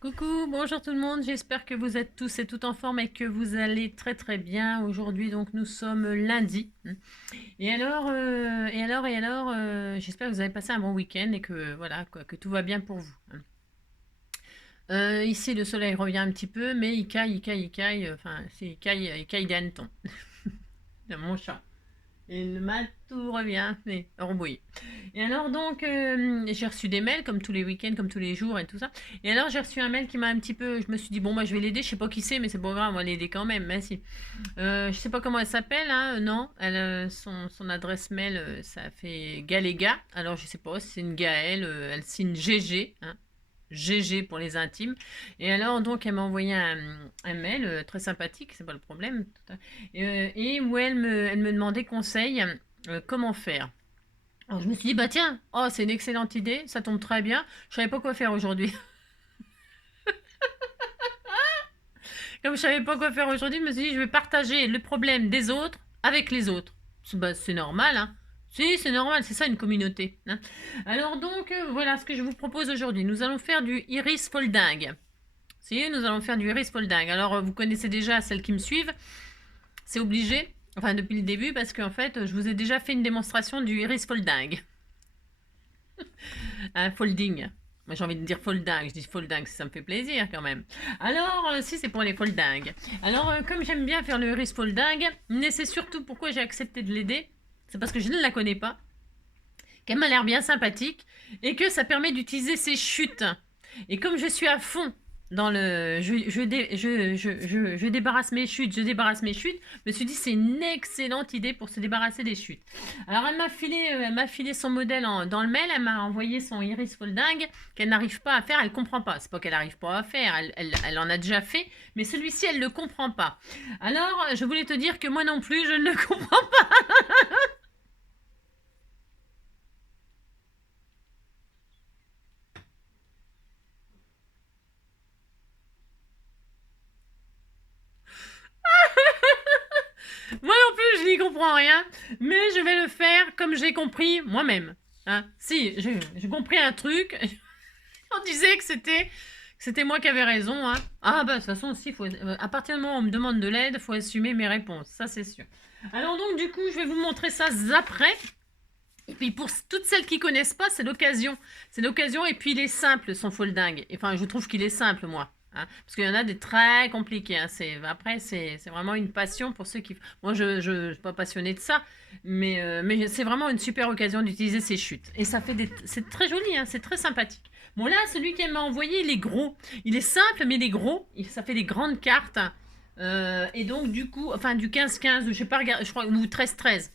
Coucou, bonjour tout le monde, j'espère que vous êtes tous et toutes en forme et que vous allez très très bien. Aujourd'hui donc nous sommes lundi. J'espère que vous avez passé un bon week-end et que voilà quoi, que tout va bien pour vous. Ici le soleil revient un petit peu mais il caille, enfin c'est il caille des hannetons. De mon chat. Il m'a tout revient, mais embrouillé. Et alors donc, j'ai reçu des mails comme tous les week-ends, comme tous les jours et tout ça. Et alors j'ai reçu un mail qui m'a un petit peu, je me suis dit bon moi je vais l'aider, je sais pas qui c'est, mais c'est pas grave, on va l'aider quand même. Mais si. Je sais pas comment elle s'appelle, hein, non. Elle, son adresse mail, ça fait Galéga. Alors je sais pas si c'est une Gaëlle, elle signe GG, hein. GG pour les intimes. Et alors, donc, elle m'a envoyé un mail très sympathique, c'est pas le problème, et où elle me demandait conseil, comment faire. Alors, je me suis dit, bah tiens, oh, c'est une excellente idée, ça tombe très bien, je savais pas quoi faire aujourd'hui. Comme je savais pas quoi faire aujourd'hui, je me suis dit, je vais partager le problème des autres avec les autres. Bah, c'est normal, hein. Si, c'est normal, c'est ça une communauté, hein. Alors donc, voilà ce que je vous propose aujourd'hui. Nous allons faire du iris folding. Si, nous allons faire du iris folding. Alors, vous connaissez déjà celles qui me suivent. C'est obligé, enfin depuis le début, parce qu'en fait, je vous ai déjà fait une démonstration du iris folding. Un folding. Moi, j'ai envie de dire folding. Je dis folding, ça me fait plaisir quand même. Alors, si c'est pour les folding. Alors, comme j'aime bien faire le iris folding, mais c'est surtout pourquoi j'ai accepté de l'aider. C'est parce que je ne la connais pas, qu'elle m'a l'air bien sympathique et que ça permet d'utiliser ses chutes. Et comme je suis à fond dans le je débarrasse mes chutes, je me suis dit c'est une excellente idée pour se débarrasser des chutes. Alors elle m'a filé son modèle dans le mail, elle m'a envoyé son iris folding qu'elle n'arrive pas à faire, elle comprend pas. C'est pas qu'elle n'arrive pas à faire, elle en a déjà fait, mais celui-ci elle le comprend pas. Alors je voulais te dire que moi non plus je ne le comprends pas. Moi non plus, je n'y comprends rien, mais je vais le faire comme j'ai compris moi-même. Hein. Si, j'ai compris un truc. On disait que c'était moi qui avais raison. Hein. Ah bah de toute façon, si, à partir du moment où on me demande de l'aide, il faut assumer mes réponses. Ça, c'est sûr. Alors donc, du coup, je vais vous montrer ça après. Et puis pour toutes celles qui connaissent pas, c'est l'occasion. C'est l'occasion. Et puis il est simple, son folding. Enfin, je trouve qu'il est simple, moi. Hein, parce qu'il y en a des très compliqués. Hein. Après, c'est vraiment une passion pour ceux qui... Moi, je suis pas passionnée de ça. Mais c'est vraiment une super occasion d'utiliser ces chutes. Et ça fait c'est très joli, hein, c'est très sympathique. Bon là, celui qu'elle m'a envoyé, il est gros. Il est simple, mais il est gros. Ça fait des grandes cartes. Et donc, du coup, enfin, du 15-15, je sais pas, je crois, ou 13-13.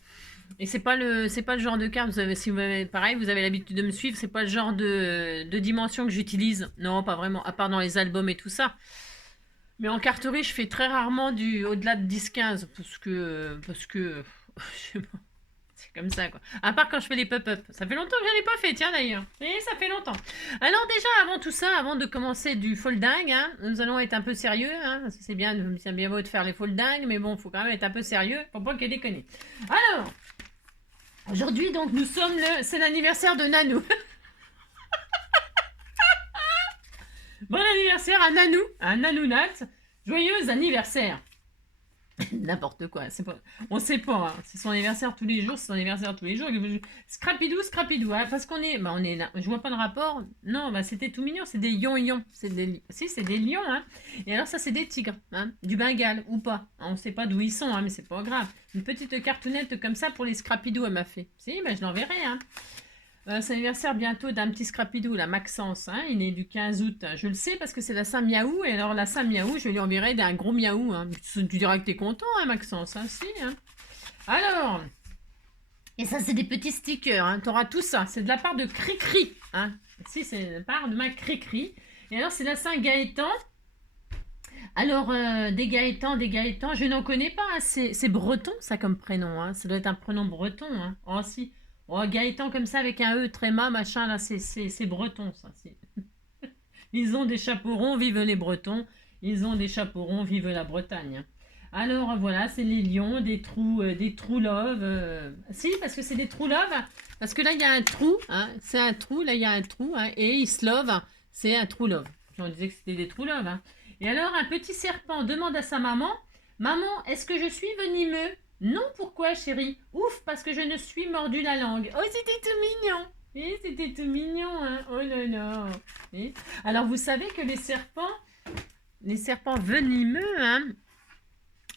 Et c'est pas le genre de carte, si vous avez, pareil, vous avez l'habitude de me suivre, c'est pas le genre de dimension que j'utilise. Non, pas vraiment, à part dans les albums et tout ça. Mais en carterie, je fais très rarement au-delà de 10-15, parce que, je sais pas, c'est comme ça, quoi. À part quand je fais les pop-up. Ça fait longtemps que je n'en ai pas fait, tiens, d'ailleurs. Et ça fait longtemps. Alors déjà, avant tout ça, avant de commencer du folding, hein, nous allons être un peu sérieux, hein, parce que c'est bien beau de faire les folding, mais bon, faut quand même être un peu sérieux, pour pas qu'il y ait des conneries. Alors, aujourd'hui, donc, c'est l'anniversaire de Nanou. Bon anniversaire à Nanounat. Joyeux anniversaire. N'importe quoi. On sait pas. Hein. C'est son anniversaire tous les jours. C'est son anniversaire tous les jours. Scrapidou, scrapidou. Hein, parce qu'on est. Bah, on est là. Je vois pas le rapport. Non, bah, c'était tout mignon. C'est des lions. Si, c'est des lions. Hein. Et alors, ça, c'est des tigres. Hein, du Bengale ou pas. Hein, on sait pas d'où ils sont. Hein, mais c'est pas grave. Une petite cartoonette comme ça pour les scrapidou, elle m'a fait. Si, bah, je l'enverrai. Hein. C'est l'anniversaire bientôt d'un petit Scrapidou, la Maxence. Hein, il est du 15 août. Je le sais parce que c'est la Saint-Miaou. Et alors, la Saint-Miaou, je lui enverrai un gros miaou. Hein. Tu diras que t'es content, hein, Maxence. Hein, si, hein. Alors, et ça, c'est des petits stickers. Hein. Tu auras tout ça. C'est de la part de Cricri. Hein. Si, c'est de la part de ma Cricri. Et alors, c'est la Saint-Gaëtan. Alors, des Gaëtans, je n'en connais pas. Hein. C'est breton, ça, comme prénom. Hein. Ça doit être un prénom breton. Hein. Oh, si. Oh, Gaëtan comme ça avec un E tréma, machin, là, c'est breton, ça. Ils ont des chapeaux ronds, vive les Bretons. Ils ont des chapeaux ronds, vive la Bretagne. Alors voilà, c'est les lions, des trous love. Si, parce que c'est des trous love. Parce que là, il y a un trou, hein, c'est un trou, là, il y a un trou, hein, et ils se love, c'est un trou love. On disait que c'était des true love. Hein. Et alors, un petit serpent demande à sa maman, maman, est-ce que je suis venimeux? Non, pourquoi, chérie? Ouf, parce que je ne suis mordu la langue. Oh, c'était tout mignon. Et c'était tout mignon, hein. Oh là là. Et alors, vous savez que les serpents venimeux, hein,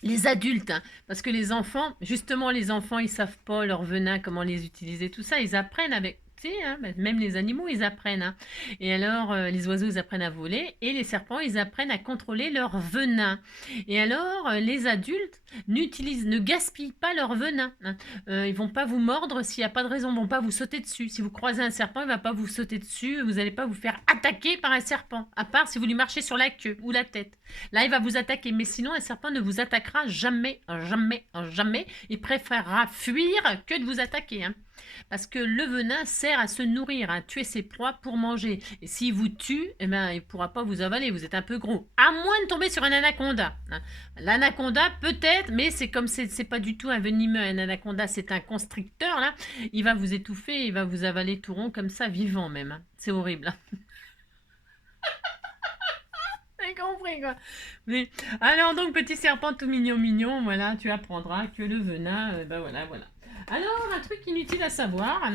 les adultes, hein, parce que les enfants, justement, les enfants, ils savent pas leur venin, comment les utiliser, tout ça, ils apprennent avec. Tu sais, hein, même les animaux, ils apprennent. Hein. Et alors, les oiseaux, ils apprennent à voler. Et les serpents, ils apprennent à contrôler leur venin. Et alors, les adultes ne gaspillent pas leur venin. Hein. Ils vont pas vous mordre s'il n'y a pas de raison. Ils vont pas vous sauter dessus. Si vous croisez un serpent, il va pas vous sauter dessus. Vous n'allez pas vous faire attaquer par un serpent. À part si vous lui marchez sur la queue ou la tête. Là, il va vous attaquer. Mais sinon, un serpent ne vous attaquera jamais, jamais, jamais. Il préférera fuir que de vous attaquer. Hein. Parce que le venin sert à se nourrir, à tuer ses proies pour manger. Et s'il vous tue, eh ben, il ne pourra pas vous avaler, vous êtes un peu gros. À moins de tomber sur un anaconda. Hein. L'anaconda, peut-être, mais c'est comme c'est pas du tout un venimeux. Un anaconda, c'est un constricteur, là. Il va vous étouffer, il va vous avaler tout rond, comme ça, vivant même. Hein. C'est horrible. Hein. T'as compris, quoi. Mais, alors, donc, petit serpent tout mignon, voilà, tu apprendras que le venin, ben voilà. Alors, un truc inutile à savoir,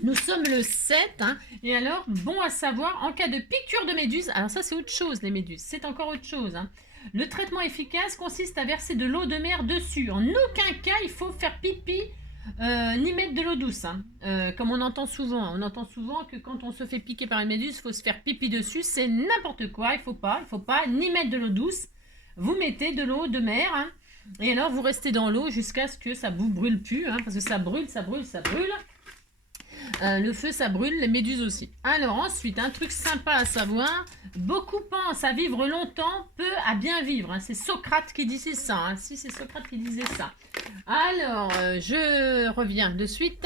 nous sommes le 7, hein, et alors, bon à savoir, en cas de piqûre de méduse, alors ça c'est autre chose les méduses, c'est encore autre chose. Hein. Le traitement efficace consiste à verser de l'eau de mer dessus. En aucun cas il faut faire pipi ni mettre de l'eau douce. Hein. Comme on entend souvent. On entend souvent que quand on se fait piquer par une méduse, il faut se faire pipi dessus. C'est n'importe quoi, il faut pas ni mettre de l'eau douce. Vous mettez de l'eau de mer, hein. Et alors, vous restez dans l'eau jusqu'à ce que ça vous brûle plus, hein, parce que ça brûle. Le feu, ça brûle, les méduses aussi. Alors ensuite, un truc sympa à savoir, beaucoup pensent à vivre longtemps, peu à bien vivre. Hein. C'est Socrate qui disait ça. Hein. Si, c'est Socrate qui disait ça. Alors, je reviens de suite.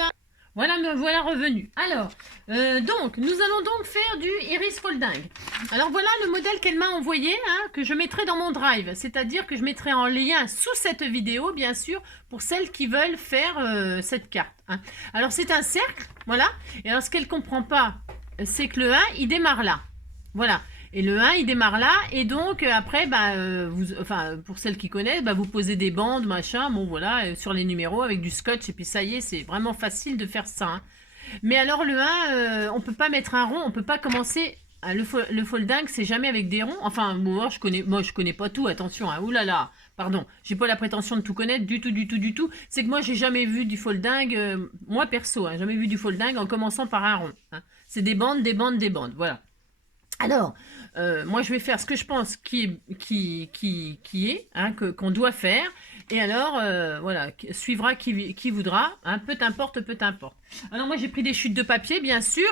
Voilà, me voilà revenu. Alors, donc, nous allons donc faire du iris folding. Alors voilà le modèle qu'elle m'a envoyé, hein, que je mettrai dans mon drive. C'est-à-dire que je mettrai en lien sous cette vidéo, bien sûr, pour celles qui veulent faire cette carte. Hein. Alors c'est un cercle, voilà. Et alors ce qu'elle ne comprend pas, c'est que le 1, il démarre là. Voilà. Et le 1, il démarre là, et donc après, pour celles qui connaissent, vous posez des bandes, machin, bon voilà, sur les numéros avec du scotch, et puis ça y est, c'est vraiment facile de faire ça. Hein. Mais alors le 1, on peut pas mettre un rond, on peut pas commencer, le folding, c'est jamais avec des ronds, enfin, moi je connais pas tout, attention, hein, oulala, pardon, j'ai pas la prétention de tout connaître, du tout, c'est que moi j'ai jamais vu du folding, moi perso, hein, jamais vu du folding en commençant par un rond. Hein. C'est des bandes, voilà. Alors, moi je vais faire ce que je pense qui est, hein, qu'on doit faire. Et alors, voilà, suivra qui voudra, hein, peu importe. Alors moi j'ai pris des chutes de papier, bien sûr.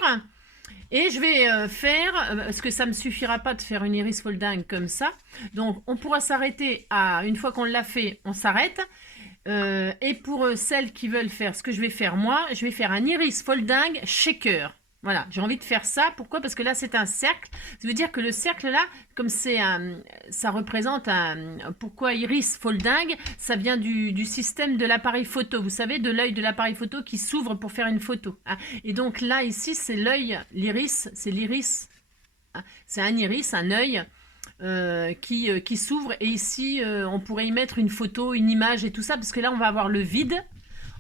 Et je vais faire, parce que ça ne me suffira pas de faire une iris folding comme ça. Donc on pourra s'arrêter une fois qu'on l'a fait, on s'arrête. Et pour celles qui veulent faire ce que je vais faire moi, je vais faire un iris folding shaker. Voilà, j'ai envie de faire ça. Pourquoi? Parce que là, c'est un cercle. Ça veut dire que le cercle là, comme ça représente pourquoi iris folding, ça vient du système de l'appareil photo. Vous savez, de l'œil de l'appareil photo qui s'ouvre pour faire une photo. Hein. Et donc là, ici, c'est l'œil, l'iris, c'est l'iris. Hein. C'est un iris, un œil qui s'ouvre. Et ici, on pourrait y mettre une photo, une image et tout ça, parce que là, on va avoir le vide.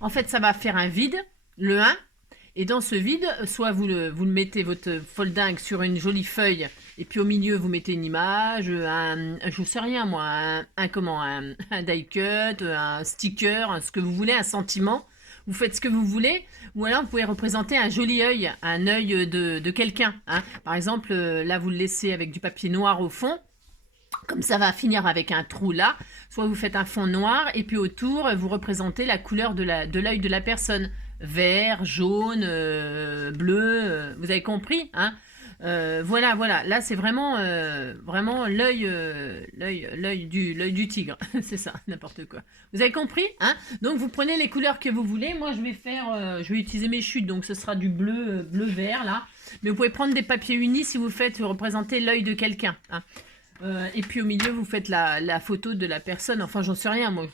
En fait, ça va faire un vide, le 1. Et dans ce vide, soit vous le mettez votre folding sur une jolie feuille, et puis au milieu vous mettez une image, je sais rien moi, un die cut, un sticker, ce que vous voulez, un sentiment. Vous faites ce que vous voulez, ou alors vous pouvez représenter un joli œil, un œil de quelqu'un. Hein. Par exemple, là vous le laissez avec du papier noir au fond. Comme ça va finir avec un trou là, soit vous faites un fond noir et puis autour vous représentez la couleur de l'œil de la personne. Vert, jaune, bleu, vous avez compris, hein. Voilà, là c'est vraiment l'œil du tigre, c'est ça, n'importe quoi. Vous avez compris, hein. Donc vous prenez les couleurs que vous voulez. Moi je vais utiliser mes chutes, donc ce sera du bleu-vert là. Mais vous pouvez prendre des papiers unis si vous faites représenter l'œil de quelqu'un. Hein. Et puis au milieu, vous faites la photo de la personne. Enfin, j'en sais rien, moi.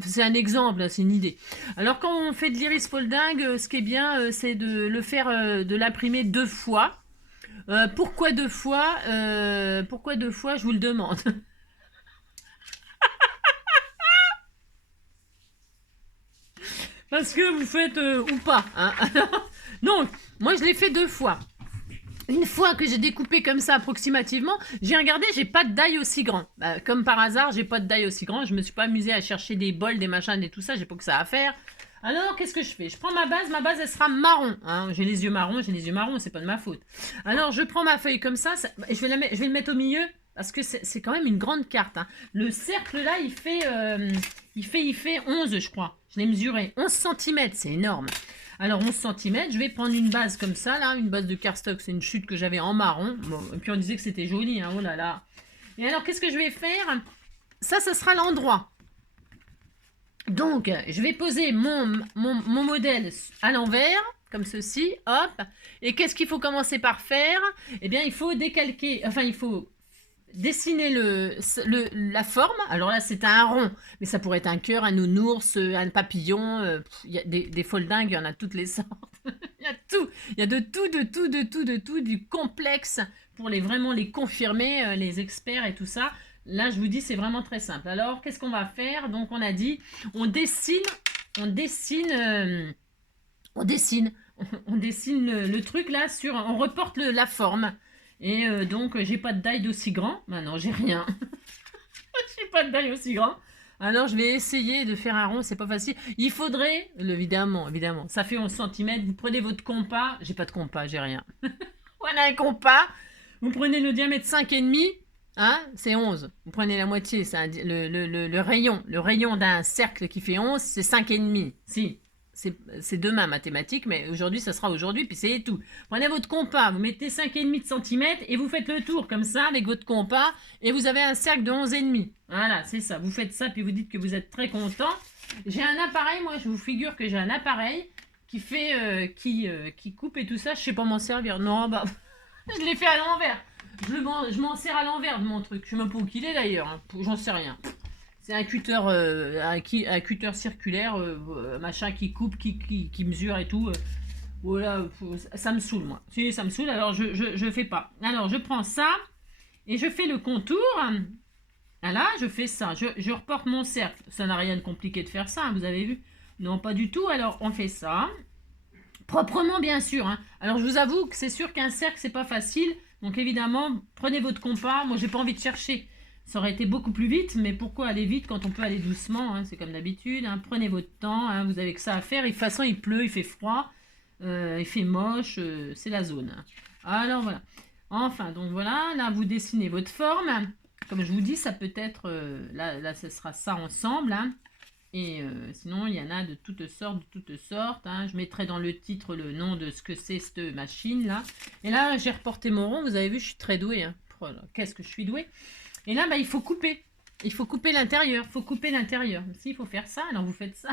C'est un exemple, c'est une idée. Alors, quand on fait de l'iris folding, ce qui est bien, c'est de le faire, de l'imprimer 2 fois. Pourquoi deux fois Pourquoi deux fois, je vous le demande. Parce que vous faites ou pas. Hein. Donc, moi je l'ai fait deux fois. Une fois que j'ai découpé comme ça approximativement, j'ai regardé, j'ai pas de die aussi grand. Bah, comme par hasard, j'ai pas de die aussi grand. Je me suis pas amusée à chercher des bols, des machins, et tout ça. J'ai pas que ça à faire. Alors, qu'est-ce que je fais? Je prends ma base, elle sera marron. Hein. J'ai les yeux marrons, c'est pas de ma faute. Alors, je prends ma feuille comme ça, je vais le mettre au milieu, parce que c'est quand même une grande carte. Hein. Le cercle là, il fait 11, je crois. Je l'ai mesuré. 11 cm, c'est énorme. Alors 11 cm, je vais prendre une base comme ça, là, une base de cardstock, c'est une chute que j'avais en marron. Bon, et puis on disait que c'était joli, hein, oh là là. Et alors, qu'est-ce que je vais faire? Ça sera l'endroit. Donc, je vais poser mon modèle à l'envers, comme ceci, hop. Et qu'est-ce qu'il faut commencer par faire? Eh bien, il faut décalquer, enfin, il faut dessiner la forme. Alors là, c'est un rond, mais ça pourrait être un cœur, un nounours, un papillon. Il y a des foldingues, il y en a toutes les sortes. Il y a tout. Il y a de tout, du complexe pour vraiment les confirmer, les experts et tout ça. Là, je vous dis, c'est vraiment très simple. Alors, qu'est-ce qu'on va faire? Donc, on a dit, on dessine le truc là on reporte la forme. Et donc, j'ai pas de die d'aussi grand. Ben non, j'ai rien. J'ai pas de die aussi grand. Alors, je vais essayer de faire un rond, c'est pas facile. Il faudrait, évidemment, ça fait 11 cm. Vous prenez votre compas. J'ai pas de compas, j'ai rien. Voilà un compas. Vous prenez le diamètre 5,5. Hein, c'est 11. Vous prenez la moitié, c'est le rayon. Le rayon d'un cercle qui fait 11, c'est 5,5. Si, c'est demain mathématiques, mais aujourd'hui, ça sera aujourd'hui, puis c'est tout. Prenez votre compas, vous mettez 5,5 de centimètres et vous faites le tour comme ça avec votre compas et vous avez un cercle de 11,5. Voilà, c'est ça. Vous faites ça, puis vous dites que vous êtes très content. J'ai un appareil, moi, je vous figure que j'ai un appareil qui fait, qui coupe et tout ça. Je sais pas m'en servir. Non, bah, je l'ai fait à l'envers. Je m'en sers à l'envers de mon truc. Je sais même pas où qu'il est d'ailleurs. Hein. J'en sais rien. C'est un cutter, un cutter circulaire, machin qui coupe, qui mesure et tout. Voilà, ça me saoule moi. Si, ça me saoule, alors je fais pas. Alors je prends ça et je fais le contour. Voilà, je fais ça. Je reporte mon cercle. Ça n'a rien de compliqué de faire ça, hein, vous avez vu? Non, pas du tout. Alors on fait ça. Proprement, bien sûr. Hein. Alors je vous avoue que c'est sûr qu'un cercle, c'est pas facile. Donc évidemment, prenez votre compas. Moi, j'ai pas envie de chercher. Ça aurait été beaucoup plus vite, mais pourquoi aller vite quand on peut aller doucement, hein? C'est comme d'habitude. Hein. Prenez votre temps, hein. Vous avez que ça à faire. Et de toute façon, il pleut, il fait froid, il fait moche, c'est la zone. Hein. Alors voilà. Enfin, donc voilà, là, vous dessinez votre forme. Comme je vous dis, ça peut être, là, ce sera ça ensemble. Hein. Et sinon, il y en a de toutes sortes. Hein. Je mettrai dans le titre le nom de ce que c'est cette machine-là. Et là, j'ai reporté mon rond. Vous avez vu, je suis très douée. Hein. Oh qu'est-ce que je suis douée. Et là, bah, il faut couper. Il faut couper l'intérieur. Il faut couper l'intérieur. S'il faut faire ça, alors vous faites ça.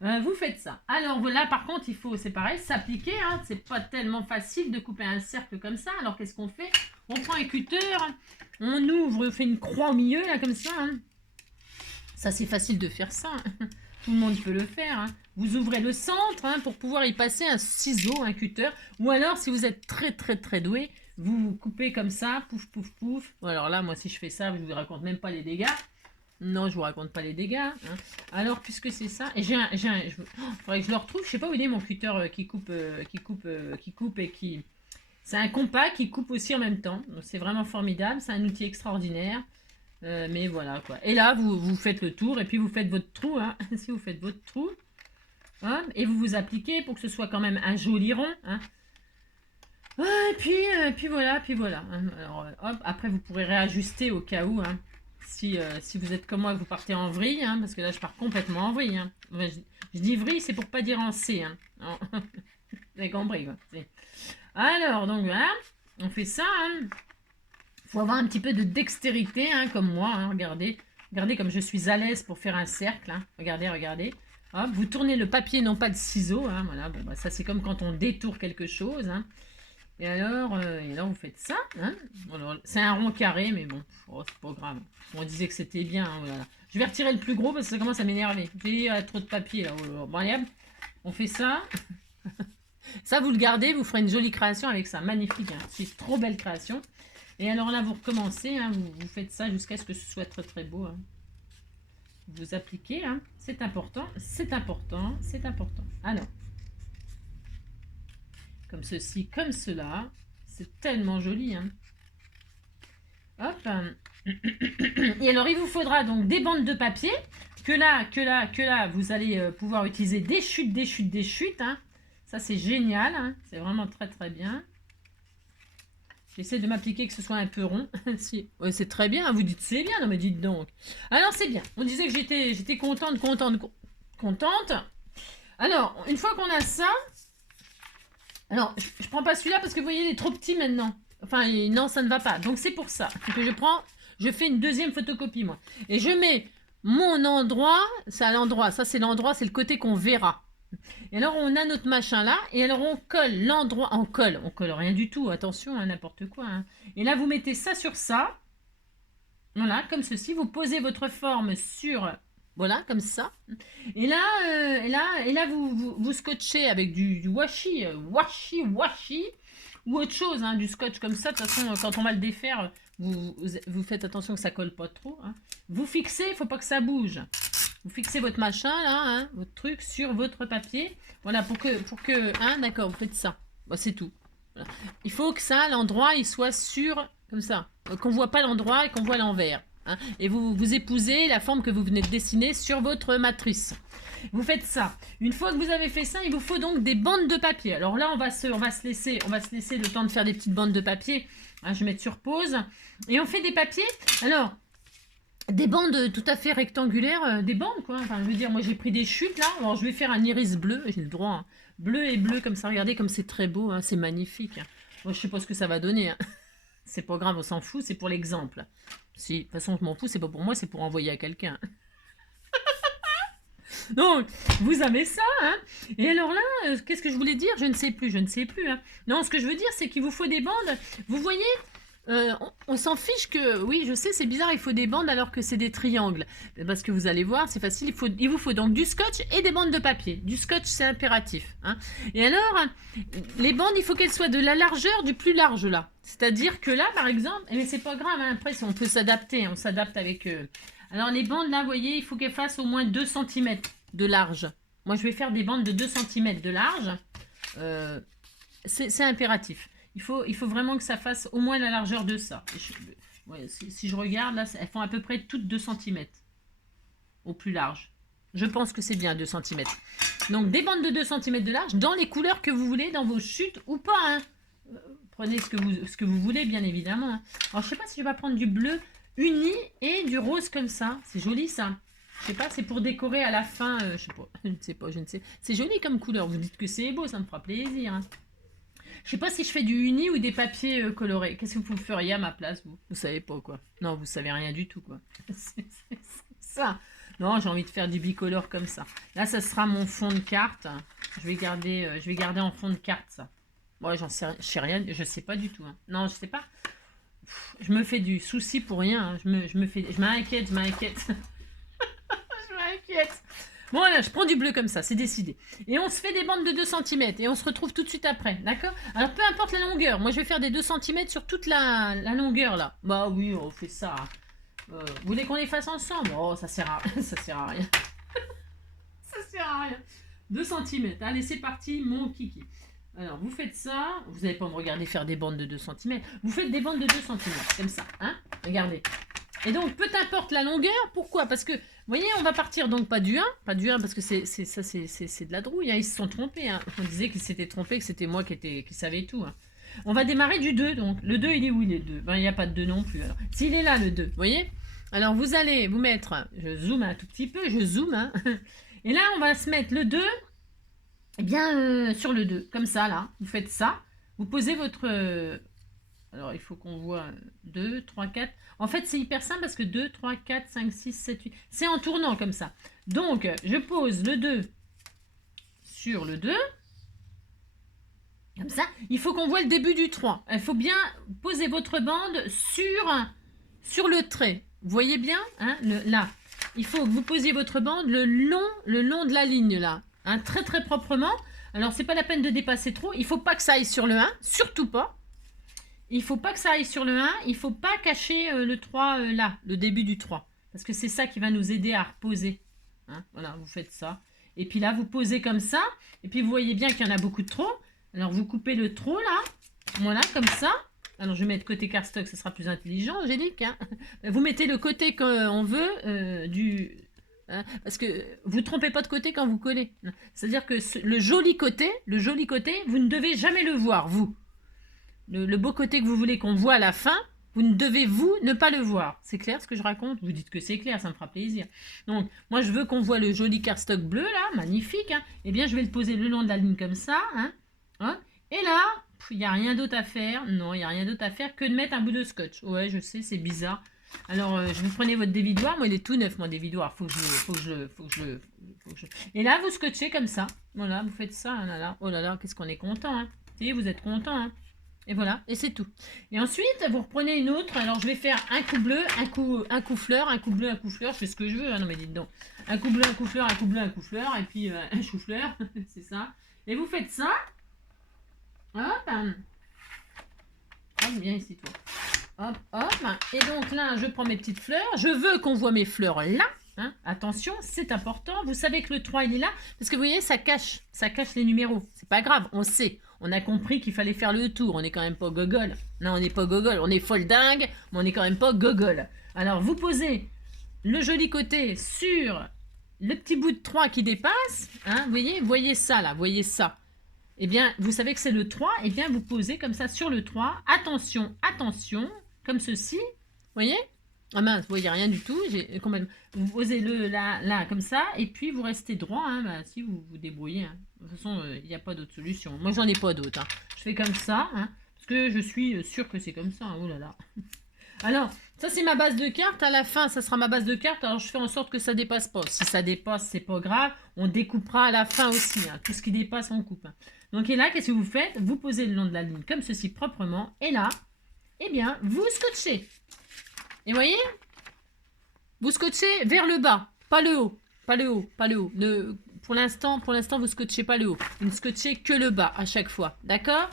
Vous faites ça. Alors là, par contre, il faut, c'est pareil, s'appliquer. Hein. C'est pas tellement facile de couper un cercle comme ça. Alors, qu'est-ce qu'on fait? On prend un cutter. On ouvre, on fait une croix au milieu, là, comme ça. Hein. Ça, c'est facile de faire ça. Tout le monde peut le faire. Hein. Vous ouvrez le centre hein, pour pouvoir y passer un ciseau, un cutter. Ou alors, si vous êtes très doué, vous coupez comme ça, pouf, pouf, pouf. Bon, alors là, moi, si je fais ça, je vous raconte même pas les dégâts. Non, je vous raconte pas les dégâts. Hein. Alors, puisque c'est ça, et faudrait que je le retrouve. Je sais pas où il est mon cutter qui coupe et qui. C'est un compas qui coupe aussi en même temps. C'est vraiment formidable. C'est un outil extraordinaire. Mais voilà quoi. Et là, vous faites le tour et puis vous faites votre trou. Hein. Si vous faites votre trou. Hein, et vous vous appliquez pour que ce soit quand même un joli rond. Hein. Et puis voilà. Hein. Alors, hop, après, vous pourrez réajuster au cas où. Hein. Si vous êtes comme moi, vous partez en vrille. Hein, parce que là, je pars complètement en vrille. Hein. Je dis vrille, c'est pour pas dire en C. Hein. Vous avez compris quoi. Alors, donc voilà. On fait ça. Hein. Faut avoir un petit peu de dextérité, hein, comme moi. Hein, regardez comme je suis à l'aise pour faire un cercle. Hein. Regardez. Hop, vous tournez le papier, non pas de ciseaux. Hein, voilà, bon, bah, ça c'est comme quand on détourne quelque chose. Hein. Et alors, vous faites ça. Hein. C'est un rond carré, mais bon, c'est pas grave. On disait que c'était bien. Hein, voilà. Je vais retirer le plus gros parce que ça commence à m'énerver. J'ai trop de papier là. Bon, allez, hop, on fait ça. Ça, vous le gardez, vous ferez une jolie création avec ça. Magnifique, hein. C'est une trop belle création. Et alors là, vous recommencez, hein, vous faites ça jusqu'à ce que ce soit très très beau. Hein. Vous appliquez, hein. C'est important, c'est important, c'est important. Alors, comme ceci, comme cela. C'est tellement joli, hein. Hop. Et alors, il vous faudra donc des bandes de papier. Que là, vous allez pouvoir utiliser des chutes. Hein. Ça, c'est génial. Hein. C'est vraiment très, très bien. J'essaie de m'appliquer que ce soit un peu rond. Si. Ouais, c'est très bien. Vous dites c'est bien. Non, mais dites donc. Alors, c'est bien. On disait que j'étais contente. Alors, une fois qu'on a ça... Alors, je prends pas celui-là parce que vous voyez, il est trop petit maintenant. Enfin, non, ça ne va pas. Donc, c'est pour ça que je fais une deuxième photocopie, moi. Et je mets mon endroit, c'est à l'endroit. Ça, c'est l'endroit, c'est le côté qu'on verra. Et alors, on a notre machin là. Et alors, on colle l'endroit. On colle rien du tout. Attention, hein, n'importe quoi. Hein. Et là, vous mettez ça sur ça. Voilà, comme ceci. Vous posez votre forme sur... Voilà, comme ça. Et là, vous scotchez avec du washi, ou autre chose, hein, du scotch comme ça. De toute façon, quand on va le défaire, vous faites attention que ça colle pas trop. Hein. Vous fixez, il ne faut pas que ça bouge. Vous fixez votre machin, là, hein, votre truc, sur votre papier. Voilà, pour que hein, d'accord, vous faites ça. Bon, c'est tout. Voilà. Il faut que ça, l'endroit, il soit sur, comme ça. Qu'on ne voit pas l'endroit et qu'on voit l'envers. Hein, et vous épousez la forme que vous venez de dessiner sur votre matrice. Vous faites ça. Une fois que vous avez fait ça, il vous faut donc des bandes de papier. Alors là, on va se laisser le temps de faire des petites bandes de papier. Hein, je vais mettre sur pause. Et on fait des papiers. Alors, des bandes tout à fait rectangulaires, des bandes quoi. Enfin, je veux dire, moi j'ai pris des chutes là. Alors je vais faire un iris bleu. J'ai le droit. Hein. Bleu et bleu comme ça. Regardez comme c'est très beau. Hein, c'est magnifique. Hein. Bon, je sais pas ce que ça va donner. Hein. C'est pas grave, on s'en fout. C'est pour l'exemple. Si, de toute façon, je m'en fous, c'est pas pour moi, c'est pour envoyer à quelqu'un. Donc, vous avez ça, hein. Et alors là, qu'est-ce que je voulais dire? Je ne sais plus, hein. Non, ce que je veux dire, c'est qu'il vous faut des bandes. Vous voyez, on s'en fiche que... Oui, je sais, c'est bizarre, il faut des bandes alors que c'est des triangles. Parce que vous allez voir, c'est facile, il vous faut donc du scotch et des bandes de papier. Du scotch, c'est impératif. Hein. Et alors, les bandes, il faut qu'elles soient de la largeur du plus large, là. C'est-à-dire que là, par exemple, mais c'est pas grave, hein, après, on peut s'adapter, on s'adapte avec... Alors, les bandes, là, vous voyez, il faut qu'elles fassent au moins 2 cm de large. Moi, je vais faire des bandes de 2 cm de large. C'est impératif. Il faut vraiment que ça fasse au moins la largeur de ça. Si je regarde, là, elles font à peu près toutes 2 cm au plus large. Je pense que c'est bien 2 cm. Donc, des bandes de 2 cm de large dans les couleurs que vous voulez, dans vos chutes ou pas. Hein. Prenez ce que vous voulez, bien évidemment. Hein. Alors, je sais pas si je vais prendre du bleu uni et du rose comme ça. C'est joli, ça. Je sais pas, c'est pour décorer à la fin. Je ne sais. C'est joli comme couleur. Vous dites que c'est beau, ça me fera plaisir. Hein. Je sais pas si je fais du uni ou des papiers colorés. Qu'est-ce que vous feriez à ma place, vous? Vous savez pas, quoi. Non, vous savez rien du tout, quoi. C'est ça. Non, j'ai envie de faire du bicolore comme ça. Là, ça sera mon fond de carte. Je vais garder en fond de carte, ça. Moi, je sais rien. Je sais pas du tout. Hein. Non, je sais pas. Je me fais du souci pour rien. Hein. Je m'inquiète. Je m'inquiète. Bon, voilà, je prends du bleu comme ça, c'est décidé. Et on se fait des bandes de 2 cm et on se retrouve tout de suite après, d'accord? Alors, peu importe la longueur, moi je vais faire des 2 cm sur toute la longueur là. Bah oui, on fait ça. Vous voulez qu'on les fasse ensemble? Oh, ça sert à rien. Ça sert à rien. Ça sert à rien. 2 cm, allez, c'est parti, mon kiki. Alors, vous faites ça. Vous n'allez pas me regarder faire des bandes de 2 cm. Vous faites des bandes de 2 cm, comme ça, hein? Regardez. Et donc, peu importe la longueur, pourquoi? Parce que, vous voyez, on va partir donc pas du 1 parce que c'est de la drouille, hein, ils se sont trompés. Hein. On disait qu'ils s'étaient trompés, que c'était moi qui savais tout. Hein. On va démarrer du 2, donc. Le 2, il est où? Il est 2. Ben, il n'y a pas de 2 non plus. Alors, s'il est là, le 2, vous voyez? Alors, vous allez vous mettre, je zoome un tout petit peu, hein. Et là, on va se mettre le 2, eh bien, sur le 2, comme ça, là. Vous faites ça, vous posez votre... alors, il faut qu'on voit 2, 3, 4. En fait, c'est hyper simple parce que 2, 3, 4, 5, 6, 7, 8. C'est en tournant comme ça. Donc, je pose le 2 sur le 2. Comme ça. Il faut qu'on voit le début du 3. Il faut bien poser votre bande sur le trait. Vous voyez bien hein, là. Il faut que vous posiez votre bande le long de la ligne là. Hein, très très proprement. Alors, c'est pas la peine de dépasser trop. Il faut pas que ça aille sur le 1, surtout pas. Il faut pas que ça aille sur le 1. Il faut pas cacher le 3 là, le début du 3. Parce que c'est ça qui va nous aider à reposer. Hein, voilà, vous faites ça. Et puis là, vous posez comme ça. Et puis, vous voyez bien qu'il y en a beaucoup de trop. Alors, vous coupez le trop là. Voilà, comme ça. Alors, je vais mettre côté cardstock, ça sera plus intelligent, Angélique. Hein. Vous mettez le côté qu'on veut du... Hein, parce que vous ne trompez pas de côté quand vous collez. C'est-à-dire que le joli côté, vous ne devez jamais le voir, vous. Le beau côté que vous voulez qu'on voit à la fin, vous ne devez, vous, ne pas le voir. C'est clair ce que je raconte? Vous dites que c'est clair, ça me fera plaisir. Donc, moi, je veux qu'on voit le joli cardstock bleu, là, magnifique. Hein. Eh bien, je vais le poser le long de la ligne comme ça. Hein. Hein. Et là... il n'y a rien d'autre à faire. Non, il n'y a rien d'autre à faire que de mettre un bout de scotch. Ouais, je sais, c'est bizarre. Alors, je vous prenez votre dévidoir. Moi, il est tout neuf, mon dévidoir. Faut que je... Et là, vous scotchez comme ça. Voilà, vous faites ça. Là, là. Oh là là, qu'est-ce qu'on est content. Hein. Vous êtes content. Hein. Et voilà, et c'est tout. Et ensuite, vous reprenez une autre. Alors, je vais faire un coup bleu, un coup fleur, un coup bleu, un coup fleur. Je fais ce que je veux. Hein. Non, mais dites donc. Un coup bleu, un coup fleur, un coup bleu, un coup fleur. Et puis, un chou-fleur. C'est ça. Et vous faites ça. Hop, hop, viens ici toi. Hop, hop. Et donc là, je prends mes petites fleurs. Je veux qu'on voit mes fleurs là. Hein. Attention, c'est important. Vous savez que le 3, il est là. Parce que vous voyez, ça cache les numéros. C'est pas grave, on sait. On a compris qu'il fallait faire le tour. On n'est quand même pas gogol. Non, on n'est pas gogol. On est folle dingue, mais on n'est quand même pas gogol. Alors, vous posez le joli côté sur le petit bout de 3 qui dépasse. Hein. Vous voyez ça là, voyez ça. Eh bien, vous savez que c'est le 3, eh bien, vous posez comme ça sur le 3. Attention, attention, comme ceci. Vous voyez? Ah mince, vous voyez rien du tout. Vous posez le là, comme ça, et puis vous restez droit. Hein, bah, si vous vous débrouillez. Hein. De toute façon, il n'y a pas d'autre solution. Moi, j'en ai pas d'autre. Hein. Je fais comme ça, hein, parce que je suis sûre que c'est comme ça. Hein. Oh là là. Alors, ça, c'est ma base de carte. À la fin, ça sera ma base de carte. Alors, je fais en sorte que ça dépasse pas. Si ça dépasse, c'est pas grave. On découpera à la fin aussi. Hein. Tout ce qui dépasse, on coupe. Hein. Donc, et là, qu'est-ce que vous faites? Vous posez le long de la ligne comme ceci proprement. Et là, eh bien, vous scotchez. Et voyez, vous scotchez vers le bas, pas le haut. Pas le haut, pas le haut. Pour l'instant, vous scotchez pas le haut. Vous ne scotchez que le bas à chaque fois. D'accord?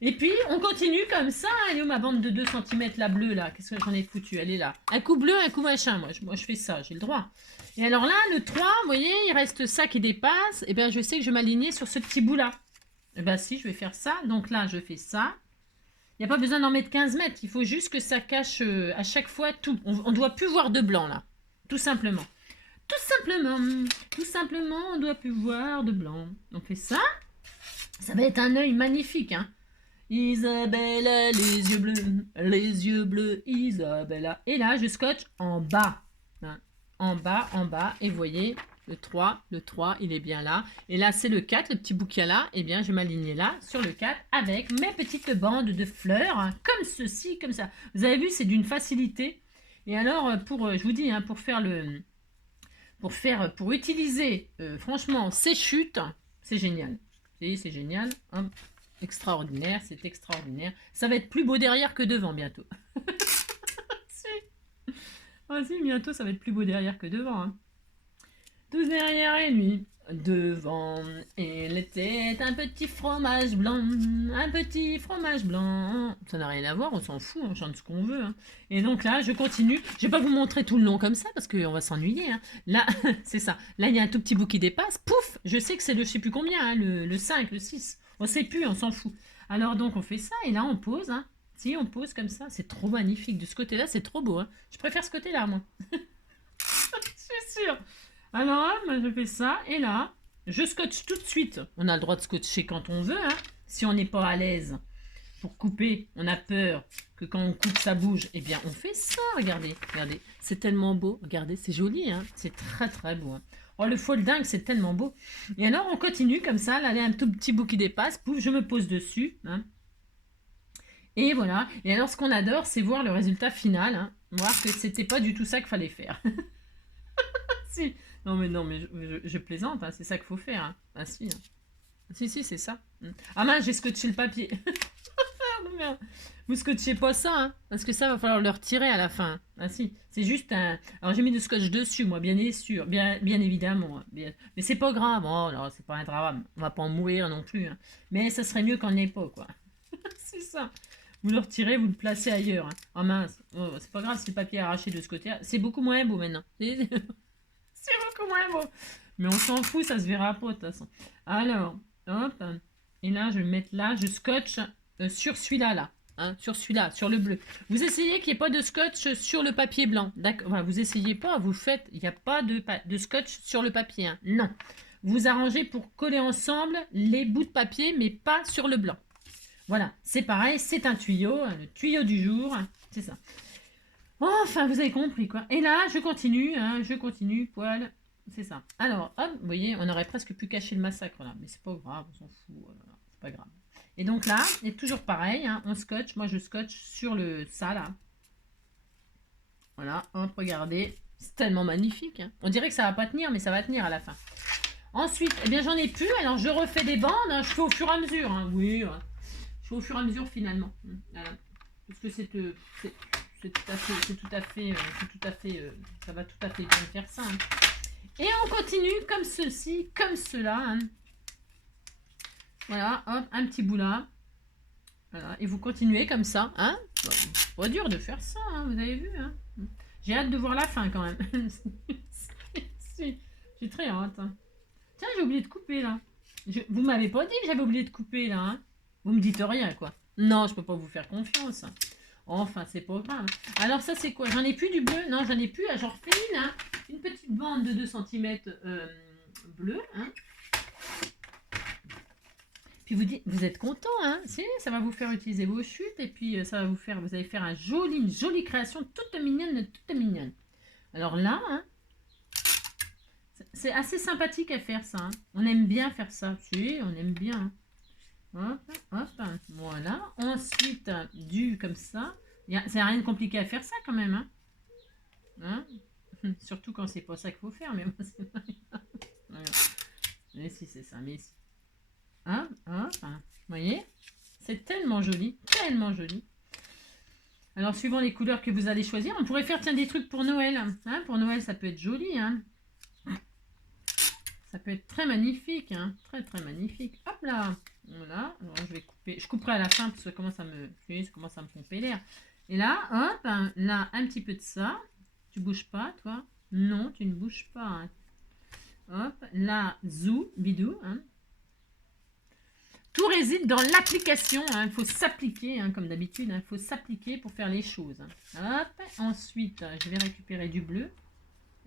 Et puis, on continue comme ça. Elle est où ma bande de 2 cm, la bleue, là? Qu'est-ce que j'en ai foutu? Elle est là. Un coup bleu, un coup machin. Moi, je fais ça, j'ai le droit. Et alors là, le 3, vous voyez, il reste ça qui dépasse. Et bien, je sais que je vais m'aligner sur ce petit bout-là. Et bien, si, je vais faire ça. Donc là, je fais ça. Il n'y a pas besoin d'en mettre 15 mètres. Il faut juste que ça cache à chaque fois tout. On ne doit plus voir de blanc, là. Tout simplement. Tout simplement, on ne doit plus voir de blanc. On fait ça. Ça va être un œil magnifique, hein. Isabella, les yeux bleus, Isabella. Et là, je scotche en bas. Hein. En bas. Et vous voyez, le 3, il est bien là. Et là, c'est le 4, le petit bouquet là. Eh bien, je vais m'aligner là, sur le 4, avec mes petites bandes de fleurs, hein, comme ceci, comme ça. Vous avez vu, c'est d'une facilité. Et alors, je vous dis, hein, pour utiliser, franchement, ces chutes, c'est génial. C'est génial. Hop. Extraordinaire, c'est extraordinaire. Ça va être plus beau derrière que devant bientôt. Si. Oh si, bientôt ça va être plus beau derrière que devant. Hein. Tout derrière et lui. Devant, il était un petit fromage blanc. Un petit fromage blanc. Ça n'a rien à voir, on s'en fout, on chante ce qu'on veut. Hein. Et donc là, je continue. Je vais pas vous montrer tout le long comme ça parce qu'on va s'ennuyer. Hein. Là, c'est ça. Là, il y a un tout petit bout qui dépasse. Pouf, je sais que c'est le je sais plus combien, hein, le 5, le 6. On sait plus, on s'en fout. Alors donc on fait ça et là on pose. Hein. Si on pose comme ça, c'est trop magnifique. De ce côté-là, c'est trop beau. Hein. Je préfère ce côté-là, moi. Je suis sûre. Alors, moi, je fais ça et là, je scotche tout de suite. On a le droit de scotcher quand on veut. Hein. Si on n'est pas à l'aise pour couper, on a peur que quand on coupe ça bouge. Eh bien, on fait ça. Regardez, regardez. C'est tellement beau. Regardez, c'est joli. Hein. C'est très très beau. Hein. Oh, le folle dingue, c'est tellement beau. Et alors, on continue comme ça. Là, il y a un tout petit bout qui dépasse. Pouf, je me pose dessus. Hein. Et voilà. Et alors, ce qu'on adore, c'est voir le résultat final. Hein. Voir que c'était pas du tout ça qu'il fallait faire. Si. Non, mais je plaisante. Hein. C'est ça qu'il faut faire. Hein. Ah, si. Hein. Si, c'est ça. Ah mince, j'ai scotché le papier. Merde. Vous scotchez pas ça, hein, parce que ça va falloir le retirer à la fin. Ah si, c'est juste un... Alors j'ai mis du scotch dessus, moi, bien sûr, bien évidemment. Mais c'est pas grave, oh, là, c'est pas un drame. On va pas en mourir non plus. Hein. Mais ça serait mieux qu'on n'ait pas, quoi. C'est ça. Vous le retirez, vous le placez ailleurs. Hein. Oh mince, oh, c'est pas grave si le papier est arraché de ce côté-là. C'est beaucoup moins beau maintenant. C'est beaucoup moins beau. Mais on s'en fout, ça se verra pas de toute façon. Alors, hop. Et là, je vais le mettre là. Je scotche sur celui-là, là. Hein, sur celui-là, sur le bleu. Vous essayez qu'il n'y ait pas de scotch sur le papier blanc. D'accord. Enfin, vous essayez pas, vous faites. Il n'y a pas de scotch sur le papier. Hein. Non. Vous arrangez pour coller ensemble les bouts de papier, mais pas sur le blanc. Voilà, c'est pareil, c'est un tuyau, le tuyau du jour, c'est ça. Enfin, vous avez compris, quoi. Et là, je continue, poil, c'est ça. Alors, hop, vous voyez, on aurait presque pu cacher le massacre, là, mais c'est pas grave, on s'en fout, c'est pas grave. Et donc là, c'est toujours pareil, hein, on scotche, moi je scotche sur ça, là. Voilà, hop, regardez, c'est tellement magnifique. Hein. On dirait que ça va pas tenir, mais ça va tenir à la fin. Ensuite, eh bien, j'en ai plus, alors je refais des bandes, hein, je fais au fur et à mesure, hein, oui, ouais. Je fais au fur et à mesure finalement. Voilà. Parce que c'est tout à fait, ça va tout à fait bien faire ça. Hein. Et on continue comme ceci, comme cela. Hein. Voilà, hop, un petit bout là. Voilà, et vous continuez comme ça. Hein. C'est pas dur de faire ça, hein, vous avez vu. Hein. J'ai hâte de voir la fin quand même. J'ai très hâte. Hein. Tiens, j'ai oublié de couper là. Vous m'avez pas dit que j'avais oublié de couper là. Hein. Vous me dites rien, quoi. Non, je peux pas vous faire confiance. Enfin, c'est pas grave. Alors, ça, c'est quoi? J'en ai plus du bleu? Non, j'en ai plus. J'en refais une petite bande de 2 cm bleu. Hein. Puis vous êtes content, hein? Si, ça va vous faire utiliser vos chutes. Et puis, ça va vous allez faire une jolie création toute mignonne, toute mignonne. Alors là, hein, c'est assez sympathique à faire ça. Hein. On aime bien faire ça. Si, on aime bien. Hein. Hop, hop, voilà. Ensuite, comme ça. C'est rien de compliqué à faire ça quand même. Hein. Hein. Surtout quand c'est pas ça qu'il faut faire. Mais moi, c'est pas voilà. Mais si, c'est ça. Mais si. Hop, hop. Vous voyez? C'est tellement joli. Tellement joli. Alors, suivant les couleurs que vous allez choisir, on pourrait faire des trucs pour Noël. Hein, pour Noël, ça peut être joli. Hein. Ça peut être très magnifique. Hein. Très, très magnifique. Hop là. Voilà, alors je vais couper, je couperai à la fin parce que ça commence à me pomper l'air. Et là, hop, là, un petit peu de ça. Tu bouges pas, toi? Non, tu ne bouges pas. Hein. Hop, là, zou, bidou. Hein. Tout réside dans l'application. Il faut s'appliquer, hein, comme d'habitude. Il faut s'appliquer pour faire les choses. Hein. Hop, ensuite, je vais récupérer du bleu.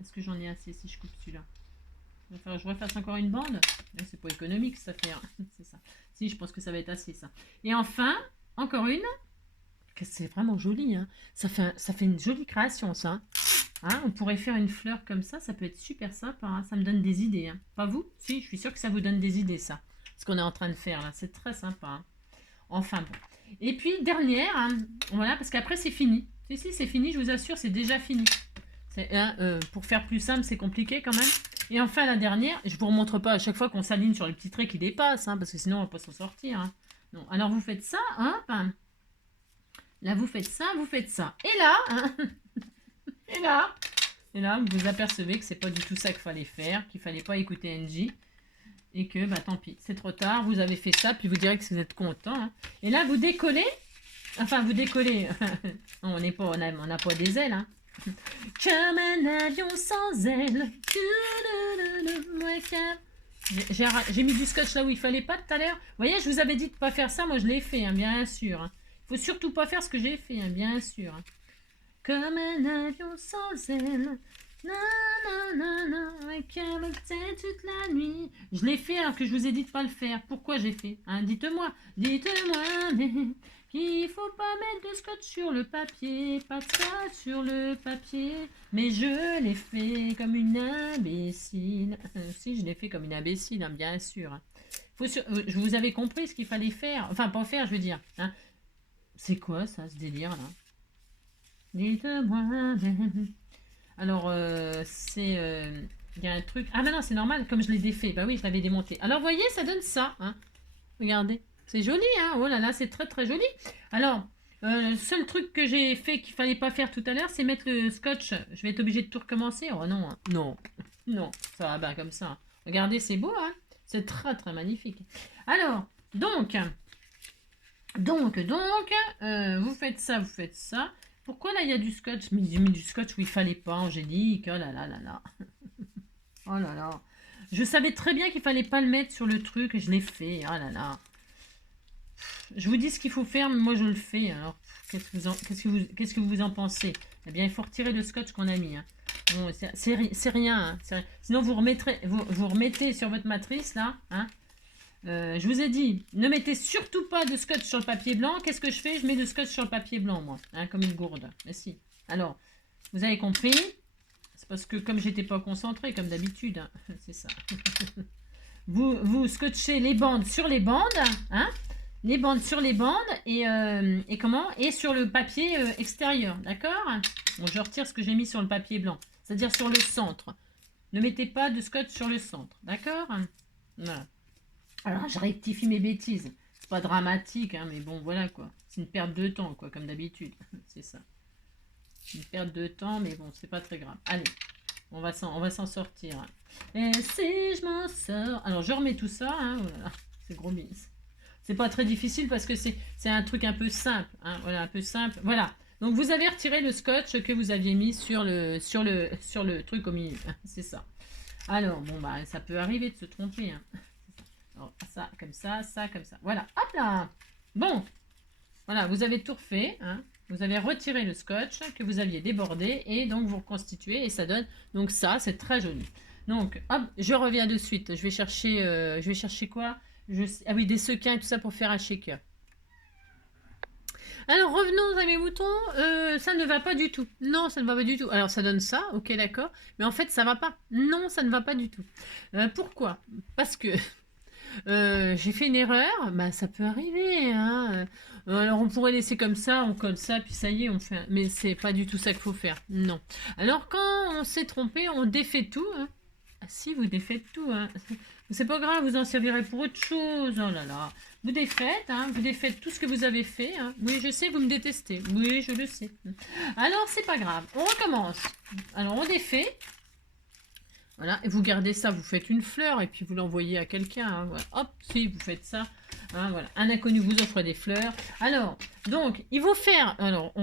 Est-ce que j'en ai assez si je coupe celui-là? Je refasse encore une bande. C'est pas économique cette affaire. C'est ça. Si, je pense que ça va être assez ça. Et enfin, encore une. C'est vraiment joli. Hein. Ça fait une jolie création ça. Hein, on pourrait faire une fleur comme ça. Ça peut être super sympa. Hein. Ça me donne des idées. Hein. Pas vous? Si, je suis sûre que ça vous donne des idées ça. Ce qu'on est en train de faire là. C'est très sympa. Hein. Enfin bon. Et puis dernière. Hein, voilà, parce qu'après c'est fini. Si, c'est fini. Je vous assure, c'est déjà fini. Pour faire plus simple, c'est compliqué quand même. Et enfin, la dernière, je ne vous remontre pas à chaque fois qu'on s'aligne sur les petits traits qui dépassent, hein, parce que sinon, on ne va pas s'en sortir. Hein. Non. Alors, vous faites ça, hein, là, vous faites ça. Et là, hein, et là, vous vous apercevez que c'est pas du tout ça qu'il fallait faire, qu'il fallait pas écouter NJ, et que, bah, tant pis, c'est trop tard, vous avez fait ça, puis vous direz que vous êtes content. Hein. Et là, vous décollez, on n'a pas des ailes, hein. Comme un avion sans ailes. J'ai mis du scotch là où il fallait pas tout à l'heure. Vous voyez, je vous avais dit de ne pas faire ça. Moi, je l'ai fait, hein, bien sûr. Hein. Faut surtout pas faire ce que j'ai fait, hein, bien sûr. Hein. Comme un avion sans ailes. Toute la nuit. Je l'ai fait alors que je vous ai dit de pas le faire. Pourquoi j'ai fait? Hein, dites-moi, qu'il faut pas mettre de scotch sur le papier, pas de scotch sur le papier. Mais je l'ai fait comme une imbécile. Si, je l'ai fait comme une imbécile, hein, bien sûr. Hein. Je vous avais compris ce qu'il fallait faire. Enfin, pas faire, je veux dire. Hein. C'est quoi ça, ce délire là? Dites-moi même. Alors, il y a un truc... Ah ben non, c'est normal, comme je l'ai défait. Bah oui, je l'avais démonté. Alors, vous voyez, ça donne ça. Hein. Regardez. C'est joli, hein. Oh là là, c'est très très joli. Alors, le seul truc que j'ai fait qu'il fallait pas faire tout à l'heure, c'est mettre le scotch. Je vais être obligée de tout recommencer. Oh non, hein. Non, non, ça va bah, comme ça. Regardez, c'est beau, hein. C'est très très magnifique. Alors, vous faites ça, vous faites ça. Pourquoi là il y a du scotch? Mais j'ai mis du scotch où il fallait pas, Angélique. Oh là là là là. Oh là là. Je savais très bien qu'il fallait pas le mettre sur le truc et je l'ai fait. Oh là là. Je vous dis ce qu'il faut faire, mais moi je le fais. Alors, qu'est-ce que vous en pensez? Eh bien, il faut retirer le scotch qu'on a mis. Hein. Bon, c'est rien, hein, sinon, vous remettez sur votre matrice, là. Hein. Je vous ai dit, ne mettez surtout pas de scotch sur le papier blanc. Qu'est-ce que je fais? Je mets du scotch sur le papier blanc, moi. Hein, comme une gourde. Mais si. Alors, vous avez compris? C'est parce que comme j'étais pas concentrée, comme d'habitude. Hein, c'est ça. vous scotchez les bandes sur les bandes. Hein, les bandes sur les bandes et sur le papier extérieur, d'accord? Bon, je retire ce que j'ai mis sur le papier blanc, c'est-à-dire sur le centre. Ne mettez pas de scotch sur le centre, d'accord? Voilà. Alors, je rectifie mes bêtises. C'est pas dramatique, hein, mais bon, voilà quoi. C'est une perte de temps, quoi, comme d'habitude. C'est ça. Une perte de temps, mais bon, c'est pas très grave. Allez, on va s'en sortir. Et si je m'en sors... Alors, je remets tout ça, hein, voilà. C'est gros bis. C'est pas très difficile parce que c'est un truc un peu simple. Hein, voilà, un peu simple. Voilà. Donc, vous avez retiré le scotch que vous aviez mis sur le truc au milieu. C'est ça. Alors, bon, bah, ça peut arriver de se tromper. Hein. Alors, ça, comme ça, comme ça. Voilà. Hop là. Bon. Voilà, vous avez tout refait. Hein. Vous avez retiré le scotch que vous aviez débordé et donc vous reconstituez et ça donne. Donc, ça, c'est très joli. Donc, hop, je reviens de suite. Je vais chercher quoi? Ah oui, des sequins et tout ça pour faire un shaker. Alors, revenons à mes moutons. Ça ne va pas du tout. Non, ça ne va pas du tout. Alors, ça donne ça, ok, d'accord. Mais en fait, ça va pas. Non, ça ne va pas du tout. Pourquoi? Parce que j'ai fait une erreur. Bah, ça peut arriver. Hein. Alors, on pourrait laisser comme ça, on colle ça, puis ça y est, on fait. Mais c'est pas du tout ça qu'il faut faire. Non. Alors, quand on s'est trompé, on défait tout. Hein. Ah si, vous défaites tout. Hein. C'est pas grave, vous en servirez pour autre chose. Oh là là. Vous défaites, hein, vous défaites tout ce que vous avez fait. Hein. Oui, je sais, vous me détestez. Oui, je le sais. Alors, c'est pas grave. On recommence. Alors, on défait. Voilà, et vous gardez ça, vous faites une fleur et puis vous l'envoyez à quelqu'un. Hein. Voilà. Hop, si, vous faites ça. Hein, voilà. Un inconnu vous offre des fleurs. Alors, donc, il faut faire... Alors,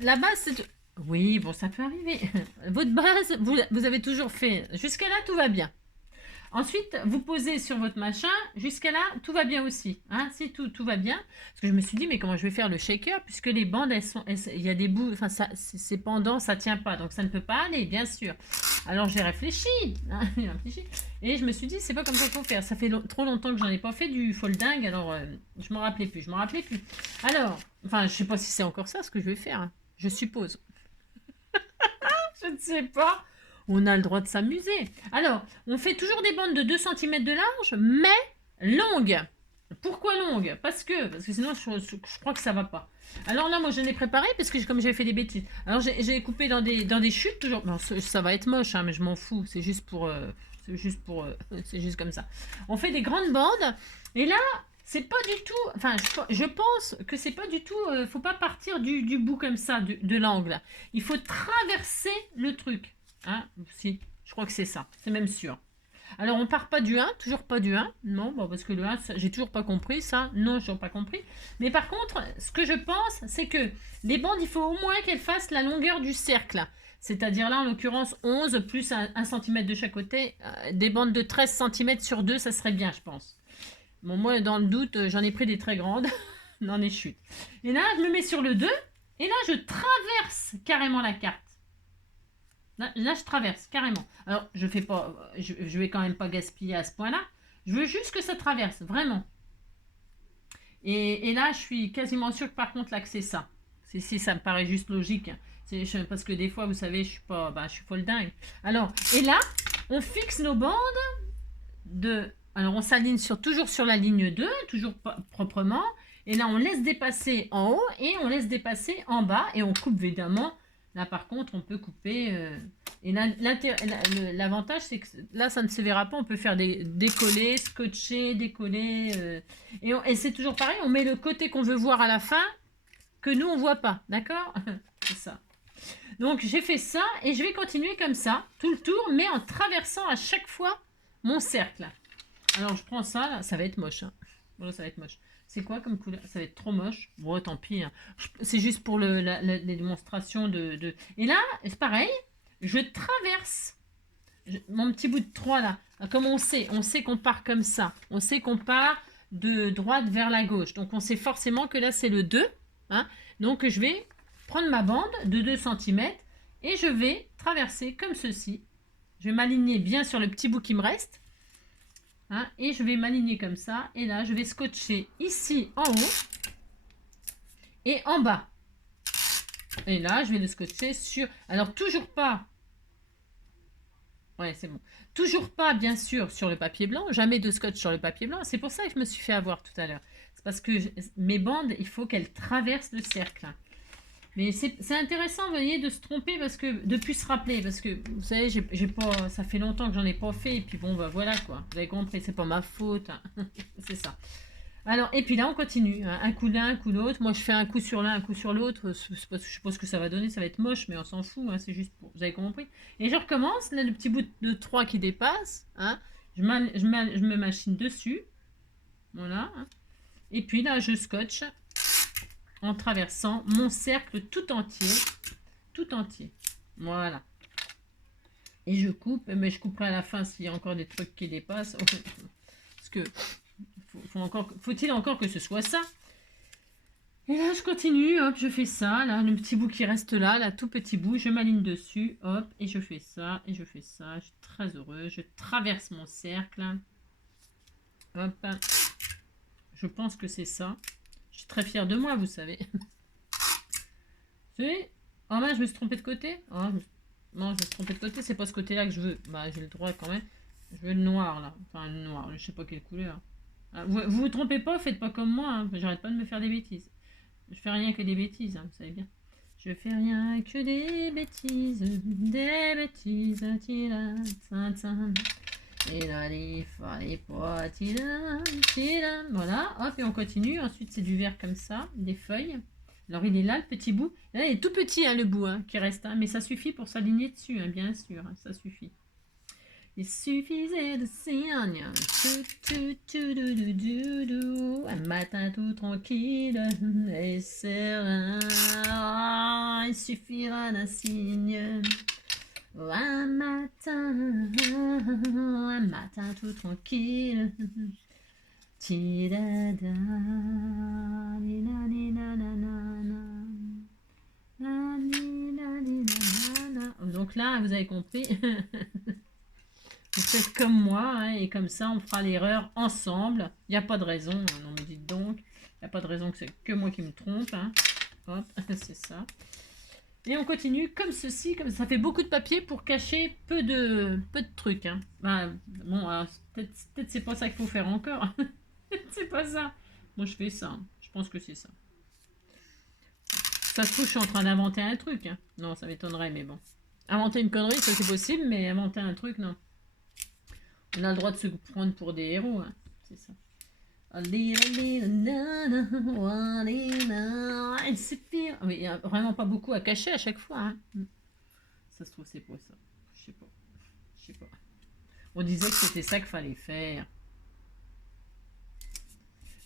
la base, c'est... Oui, bon, ça peut arriver. Votre base, vous avez toujours fait. Jusqu'à là, tout va bien. Ensuite, vous posez sur votre machin. Jusqu'à là, tout va bien aussi. Hein, si tout va bien. Parce que je me suis dit, mais comment je vais faire le shaker? Puisque les bandes, il y a des bouts. Enfin, c'est pendant, ça tient pas. Donc, ça ne peut pas aller, bien sûr. Alors, j'ai réfléchi. Hein, et je me suis dit, c'est pas comme ça qu'il faut faire. Ça fait trop longtemps que j'en ai pas fait du folding. Alors, je m'en rappelais plus. Alors, enfin, je sais pas si c'est encore ça ce que je vais faire. Hein, je suppose. Je ne sais pas. On a le droit de s'amuser. Alors, on fait toujours des bandes de 2 cm de large, mais longues. Pourquoi longues? Parce que sinon, je crois que ça va pas. Alors là, moi, je l'ai préparé parce que comme j'ai fait des bêtises. Alors, j'ai coupé dans des chutes toujours. Non, ça va être moche, hein, mais je m'en fous. C'est juste comme ça. On fait des grandes bandes. Et là, c'est pas du tout... Enfin, je pense que c'est pas du tout... faut pas partir du bout comme ça, de l'angle. Il faut traverser le truc. Hein, si, je crois que c'est ça. C'est même sûr. Alors, on part pas du 1, toujours pas du 1. Non, bon, parce que le 1, j'ai toujours pas compris ça. Non, j'ai toujours pas compris. Mais par contre, ce que je pense, c'est que les bandes, il faut au moins qu'elles fassent la longueur du cercle. C'est-à-dire là, en l'occurrence, 11 plus 1 cm de chaque côté. Des bandes de 13 cm sur 2, ça serait bien, je pense. Bon, moi, dans le doute, j'en ai pris des très grandes. dans les chutes. Et là, je me mets sur le 2. Et là, je traverse carrément la carte. Là, je traverse carrément. Alors, je vais quand même pas gaspiller à ce point-là. Je veux juste que ça traverse, vraiment. Et là, je suis quasiment sûre que par contre, là, que c'est ça. Si ça me paraît juste logique. Parce que des fois, vous savez, je suis folle dingue. Alors, et là, on fixe nos bandes de... Alors, on s'aligne toujours sur la ligne 2, toujours proprement. Et là, on laisse dépasser en haut et on laisse dépasser en bas. Et on coupe, évidemment. Là, par contre, on peut couper Et l'avantage, c'est que là, ça ne se verra pas. On peut faire des décoller, scotcher, décoller. Et c'est toujours pareil, on met le côté qu'on veut voir à la fin, que nous, on voit pas. D'accord? C'est ça. Donc, j'ai fait ça et je vais continuer comme ça, tout le tour, mais en traversant à chaque fois mon cercle. Alors, je prends ça, là. Ça va être moche. Hein. Voilà, ça va être moche. C'est quoi comme couleur? Ça va être trop moche. Bon, tant pis. Hein. C'est juste pour les démonstrations de... Et là, c'est pareil. Je traverse mon petit bout de 3 là. Comme on sait qu'on part comme ça. On sait qu'on part de droite vers la gauche. Donc, on sait forcément que là, c'est le 2. Hein. Donc, je vais prendre ma bande de 2 cm et je vais traverser comme ceci. Je vais m'aligner bien sur le petit bout qui me reste. Hein, et je vais m'aligner comme ça. Et là, je vais scotcher ici en haut et en bas. Et là, je vais le scotcher sur... Alors, toujours pas... Ouais, c'est bon. Toujours pas, bien sûr, sur le papier blanc. Jamais de scotch sur le papier blanc. C'est pour ça que je me suis fait avoir tout à l'heure. C'est parce que mes bandes, il faut qu'elles traversent le cercle. Mais c'est intéressant, vous voyez, de se tromper, parce que depuis se rappeler, parce que vous savez, j'ai pas, ça fait longtemps que j'en ai pas fait, et puis bon, bah voilà quoi, vous avez compris, c'est pas ma faute, hein. C'est ça. Alors, et puis là, on continue, hein. Un coup l'un, un coup l'autre. Moi, je fais un coup sur l'un, un coup sur l'autre. Je sais pas ce que ça va donner, ça va être moche, mais on s'en fout, hein. C'est juste pour, vous avez compris. Et je recommence, là, le petit bout de 3 qui dépasse, hein. Je me machine dessus, voilà, hein. Et puis là, je scotche en traversant mon cercle tout entier, voilà. Et je coupe, mais je couperai à la fin s'il y a encore des trucs qui dépassent, parce que faut-il encore que ce soit ça. Et là je continue, hop, je fais ça, là le petit bout qui reste là, tout petit bout, je m'aligne dessus, hop, et je fais ça, et je fais ça, je suis très heureuse, je traverse mon cercle, hop, je pense que c'est ça. Je suis très fière de moi, vous savez. Oh mince, je me suis trompée de côté. Oh, non, je me suis trompée de côté, c'est pas ce côté-là que je veux. Bah, j'ai le droit quand même. Je veux le noir, là. Enfin, le noir, je sais pas quelle couleur. Ah, vous trompez pas, faites pas comme moi. Hein. J'arrête pas de me faire des bêtises. Je fais rien que des bêtises, hein, vous savez bien. Je fais rien que des bêtises. Des bêtises. Et là, il fallait pas. Voilà, hop, et on continue. Ensuite, c'est du vert comme ça, des feuilles. Alors, il est là, le petit bout. Là, il est tout petit, hein, le bout, hein, qui reste. Hein, mais ça suffit pour s'aligner dessus, hein, bien sûr. Hein, ça suffit. Il suffisait de signer un matin tout tranquille et serein. Il suffira d'un signe. Un matin tout tranquille. Donc là, vous avez compris. Vous faites comme moi, hein, et comme ça, on fera l'erreur ensemble. Il n'y a pas de raison. Hein, non, mais dites donc. Il n'y a pas de raison que c'est que moi qui me trompe. Hein. Hop, c'est ça. Et on continue comme ceci, comme ça fait beaucoup de papier pour cacher peu de trucs. Hein. Ben, bon, peut-être c'est pas ça qu'il faut faire encore. C'est pas ça. Moi, je fais ça. Je pense que c'est ça. Ça se trouve, je suis en train d'inventer un truc. Hein. Non, ça m'étonnerait, mais bon. Inventer une connerie, ça c'est possible, mais inventer un truc, non. On a le droit de se prendre pour des héros. Hein. C'est ça. Il n'y a vraiment pas beaucoup à cacher à chaque fois. Hein. Ça se trouve, c'est pour ça. Je sais pas. On disait que c'était ça qu'il fallait faire.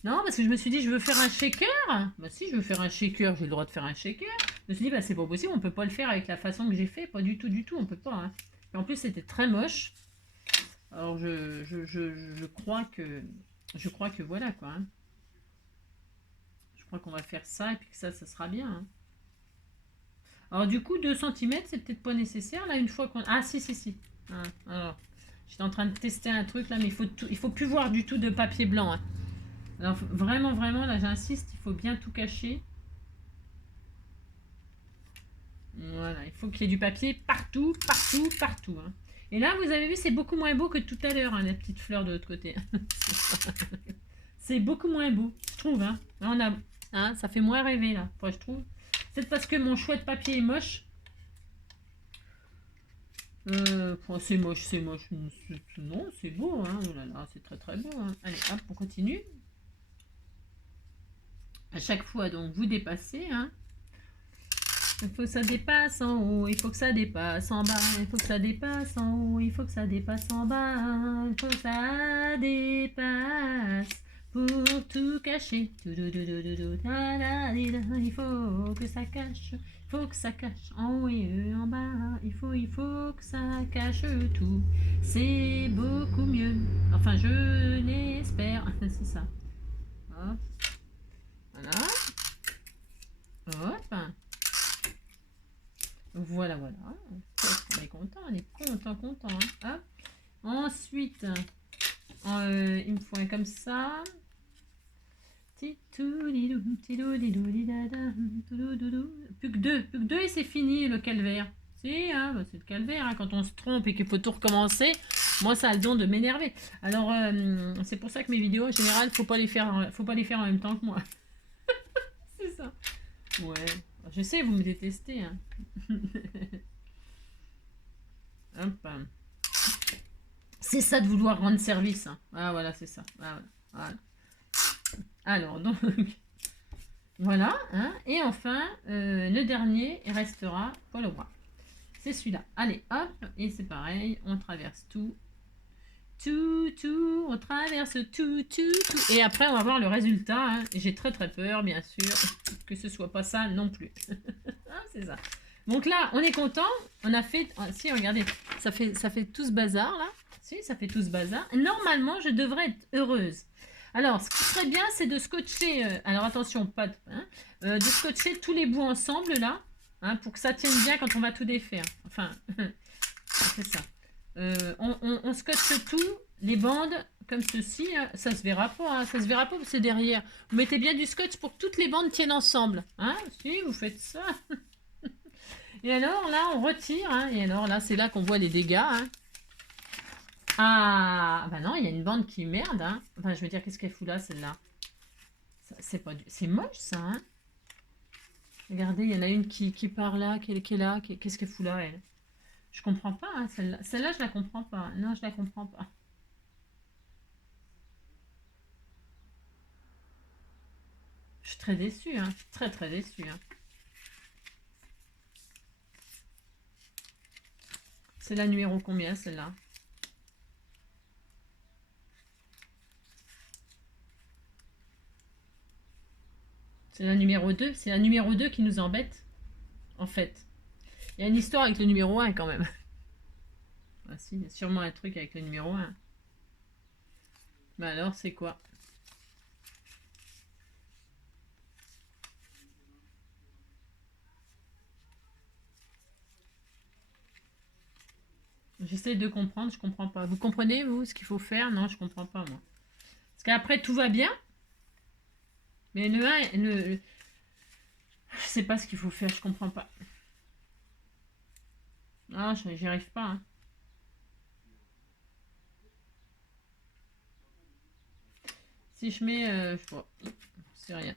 Non, parce que je me suis dit, je veux faire un shaker. Bah si, je veux faire un shaker, j'ai le droit de faire un shaker. Je me suis dit, bah c'est pas possible, on peut pas le faire avec la façon que j'ai fait. Pas du tout, on peut pas. Hein. Et en plus, c'était très moche. Alors, je crois que voilà, quoi. Hein. Je crois qu'on va faire ça, et puis que ça sera bien. Hein. Alors, du coup, 2 cm, c'est peut-être pas nécessaire, là, une fois qu'on... Ah, si. Ah, alors, j'étais en train de tester un truc, là, mais il faut plus voir du tout de papier blanc. Hein. Alors, vraiment, là, j'insiste, il faut bien tout cacher. Voilà, il faut qu'il y ait du papier partout. Hein. Et là, vous avez vu, c'est beaucoup moins beau que tout à l'heure, hein, la petite fleur de l'autre côté. C'est beaucoup moins beau, je trouve. Hein. Là, ça fait moins rêver, là, enfin, je trouve. C'est parce que mon choix de papier est moche. Alors, vraiment, là, j'insiste, il faut bien tout cacher. Voilà, il faut qu'il y ait du papier partout. Hein. Et là, vous avez vu, c'est beaucoup moins beau que tout à l'heure, hein, la petite fleur de l'autre côté. C'est beaucoup moins beau, je trouve. Hein. Là, ça fait moins rêver, là. Enfin, je trouve. C'est parce que mon choix de papier est moche. C'est moche, c'est moche. Non, c'est beau, hein. Oh là là, c'est très très beau, hein. Allez, hop, on continue. À chaque fois, donc, vous dépassez, hein. Il faut que ça dépasse en haut, il faut que ça dépasse en bas, il faut que ça dépasse en haut, il faut que ça dépasse en bas, il faut que ça dépasse pour tout cacher. Il faut que ça cache, il faut que ça cache en haut et en bas, il faut que ça cache tout. C'est beaucoup mieux. Enfin, je l'espère. C'est ça. Hop. Voilà. Hop. Voilà, voilà. On est content, content. Hein. Ensuite, il me faut un comme ça. Plus que deux et c'est fini le calvaire. Si, hein, bah, c'est le calvaire. Hein, quand on se trompe et qu'il faut tout recommencer, moi ça a le don de m'énerver. Alors c'est pour ça que mes vidéos en général, faut pas les faire en même temps que moi. C'est ça. Ouais. Je sais, vous me détestez. Hein. Hop. C'est ça de vouloir rendre service. Hein. Ah voilà, c'est ça. Ah, voilà. Alors, donc, voilà. Hein. Et enfin, le dernier restera Paul au bras. C'est celui-là. Allez, hop. Et c'est pareil, on traverse tout. On traverse tout. Et après, on va voir le résultat. Hein. J'ai très très peur, bien sûr, que ce soit pas ça non plus. C'est ça. Donc là, on est content. On a fait... Si, regardez, ça fait tout ce bazar, là. Si, ça fait tout ce bazar. Normalement, je devrais être heureuse. Alors, ce qui serait bien, c'est de scotcher... alors, attention, pas de... Hein, de scotcher tous les bouts ensemble, là. Hein, pour que ça tienne bien quand on va tout défaire. Enfin, c'est ça. On scotche tout, les bandes, comme ceci. Hein, ça se verra pas, hein, ça se verra pas, c'est derrière. Vous mettez bien du scotch pour que toutes les bandes tiennent ensemble. Hein, si, vous faites ça. Et alors, là, on retire. Hein, et alors, là, c'est là qu'on voit les dégâts. Hein. Ah, bah non, il y a une bande qui merde. Hein. Enfin, je veux dire, qu'est-ce qu'elle fout là, celle-là? C'est pas du... C'est moche, ça. Hein. Regardez, il y en a une qui part là, qui est là. Qu'est-ce qu'elle fout là, elle? Je comprends pas, hein, celle-là. Celle-là, je la comprends pas. Non, je la comprends pas. Je suis très déçue, hein. Très, très déçue, hein. C'est la numéro combien, celle-là? C'est la numéro 2. C'est la numéro 2 qui nous embête, en fait. Il y a une histoire avec le numéro 1, quand même. Ah si, il y a sûrement un truc avec le numéro 1. Mais alors, c'est quoi? J'essaie de comprendre, je comprends pas. Vous comprenez, vous, ce qu'il faut faire? Non, je comprends pas, moi. Parce qu'après, tout va bien. Mais le 1, je sais pas ce qu'il faut faire, je comprends pas. Ah, j'y arrive pas, hein. Si je mets... je sais pas, c'est rien.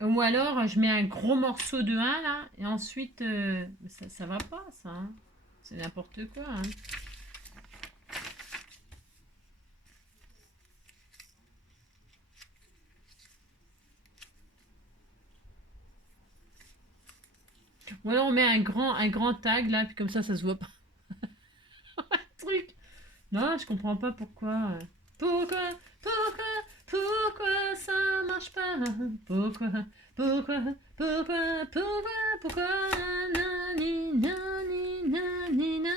Ou alors, je mets un gros morceau de 1, là, et ensuite... ça va pas, ça, hein. C'est n'importe quoi, hein. Ou alors on met un grand tag là, puis comme ça se voit pas. Un truc. Non, je comprends pas pourquoi. Pourquoi ça marche pas? Pourquoi nani, nani, nani, na.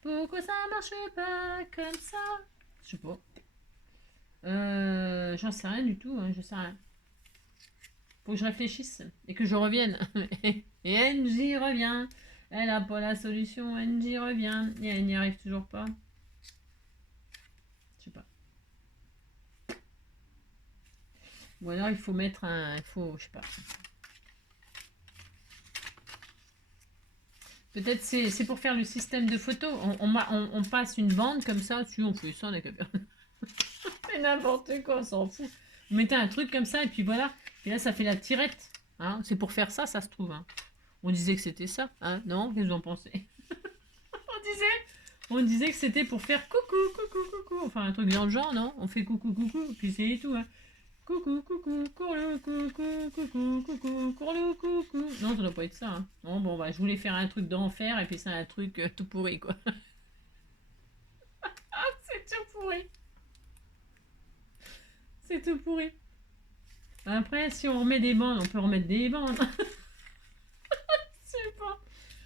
Pourquoi ça marche pas comme ça? Je sais pas. J'en sais rien du tout, hein, je sais rien. Faut que je réfléchisse et que je revienne. Et Angie revient. Elle a pas la solution, Angie revient. Et elle n'y arrive toujours pas. Je sais pas. Ou alors il faut mettre un... je sais pas. Peut-être c'est pour faire le système de photo. On passe une bande comme ça. Si on fait ça, on a qu'à faire. Mais n'importe quoi, on s'en fout. Vous mettez un truc comme ça et puis voilà. Et là, ça fait la tirette. Hein. C'est pour faire ça, ça se trouve. Hein. On disait que c'était ça, hein? Non? Qu'est-ce que vous en pensez? On disait que c'était pour faire coucou, coucou, coucou. Enfin, un truc dans le genre, non? On fait coucou, coucou, puis c'est tout, hein. Coucou, coucou, courle, coucou, coucou, coucou, courle, coucou. Non, ça doit pas être ça, hein. Non, bon, bah, je voulais faire un truc d'enfer, et puis c'est un truc tout pourri, quoi. C'est tout pourri. C'est tout pourri. Après, si on remet des bandes, on peut remettre des bandes. Je sais pas.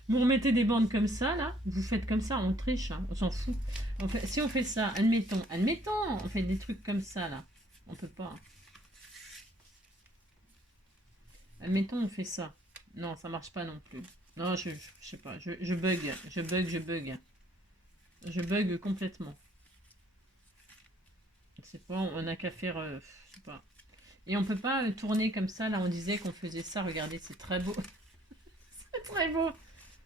Vous remettez des bandes comme ça, là. Vous faites comme ça, on triche, hein, on s'en fout. Si on fait ça, admettons, on fait des trucs comme ça, là. On peut pas. Admettons, on fait ça. Non, ça marche pas non plus. Non, je sais pas, je bug. Je bug complètement. C'est pas, on a qu'à faire, je sais pas. Et on peut pas tourner comme ça, là, on disait qu'on faisait ça, regardez, c'est très beau. C'est très beau.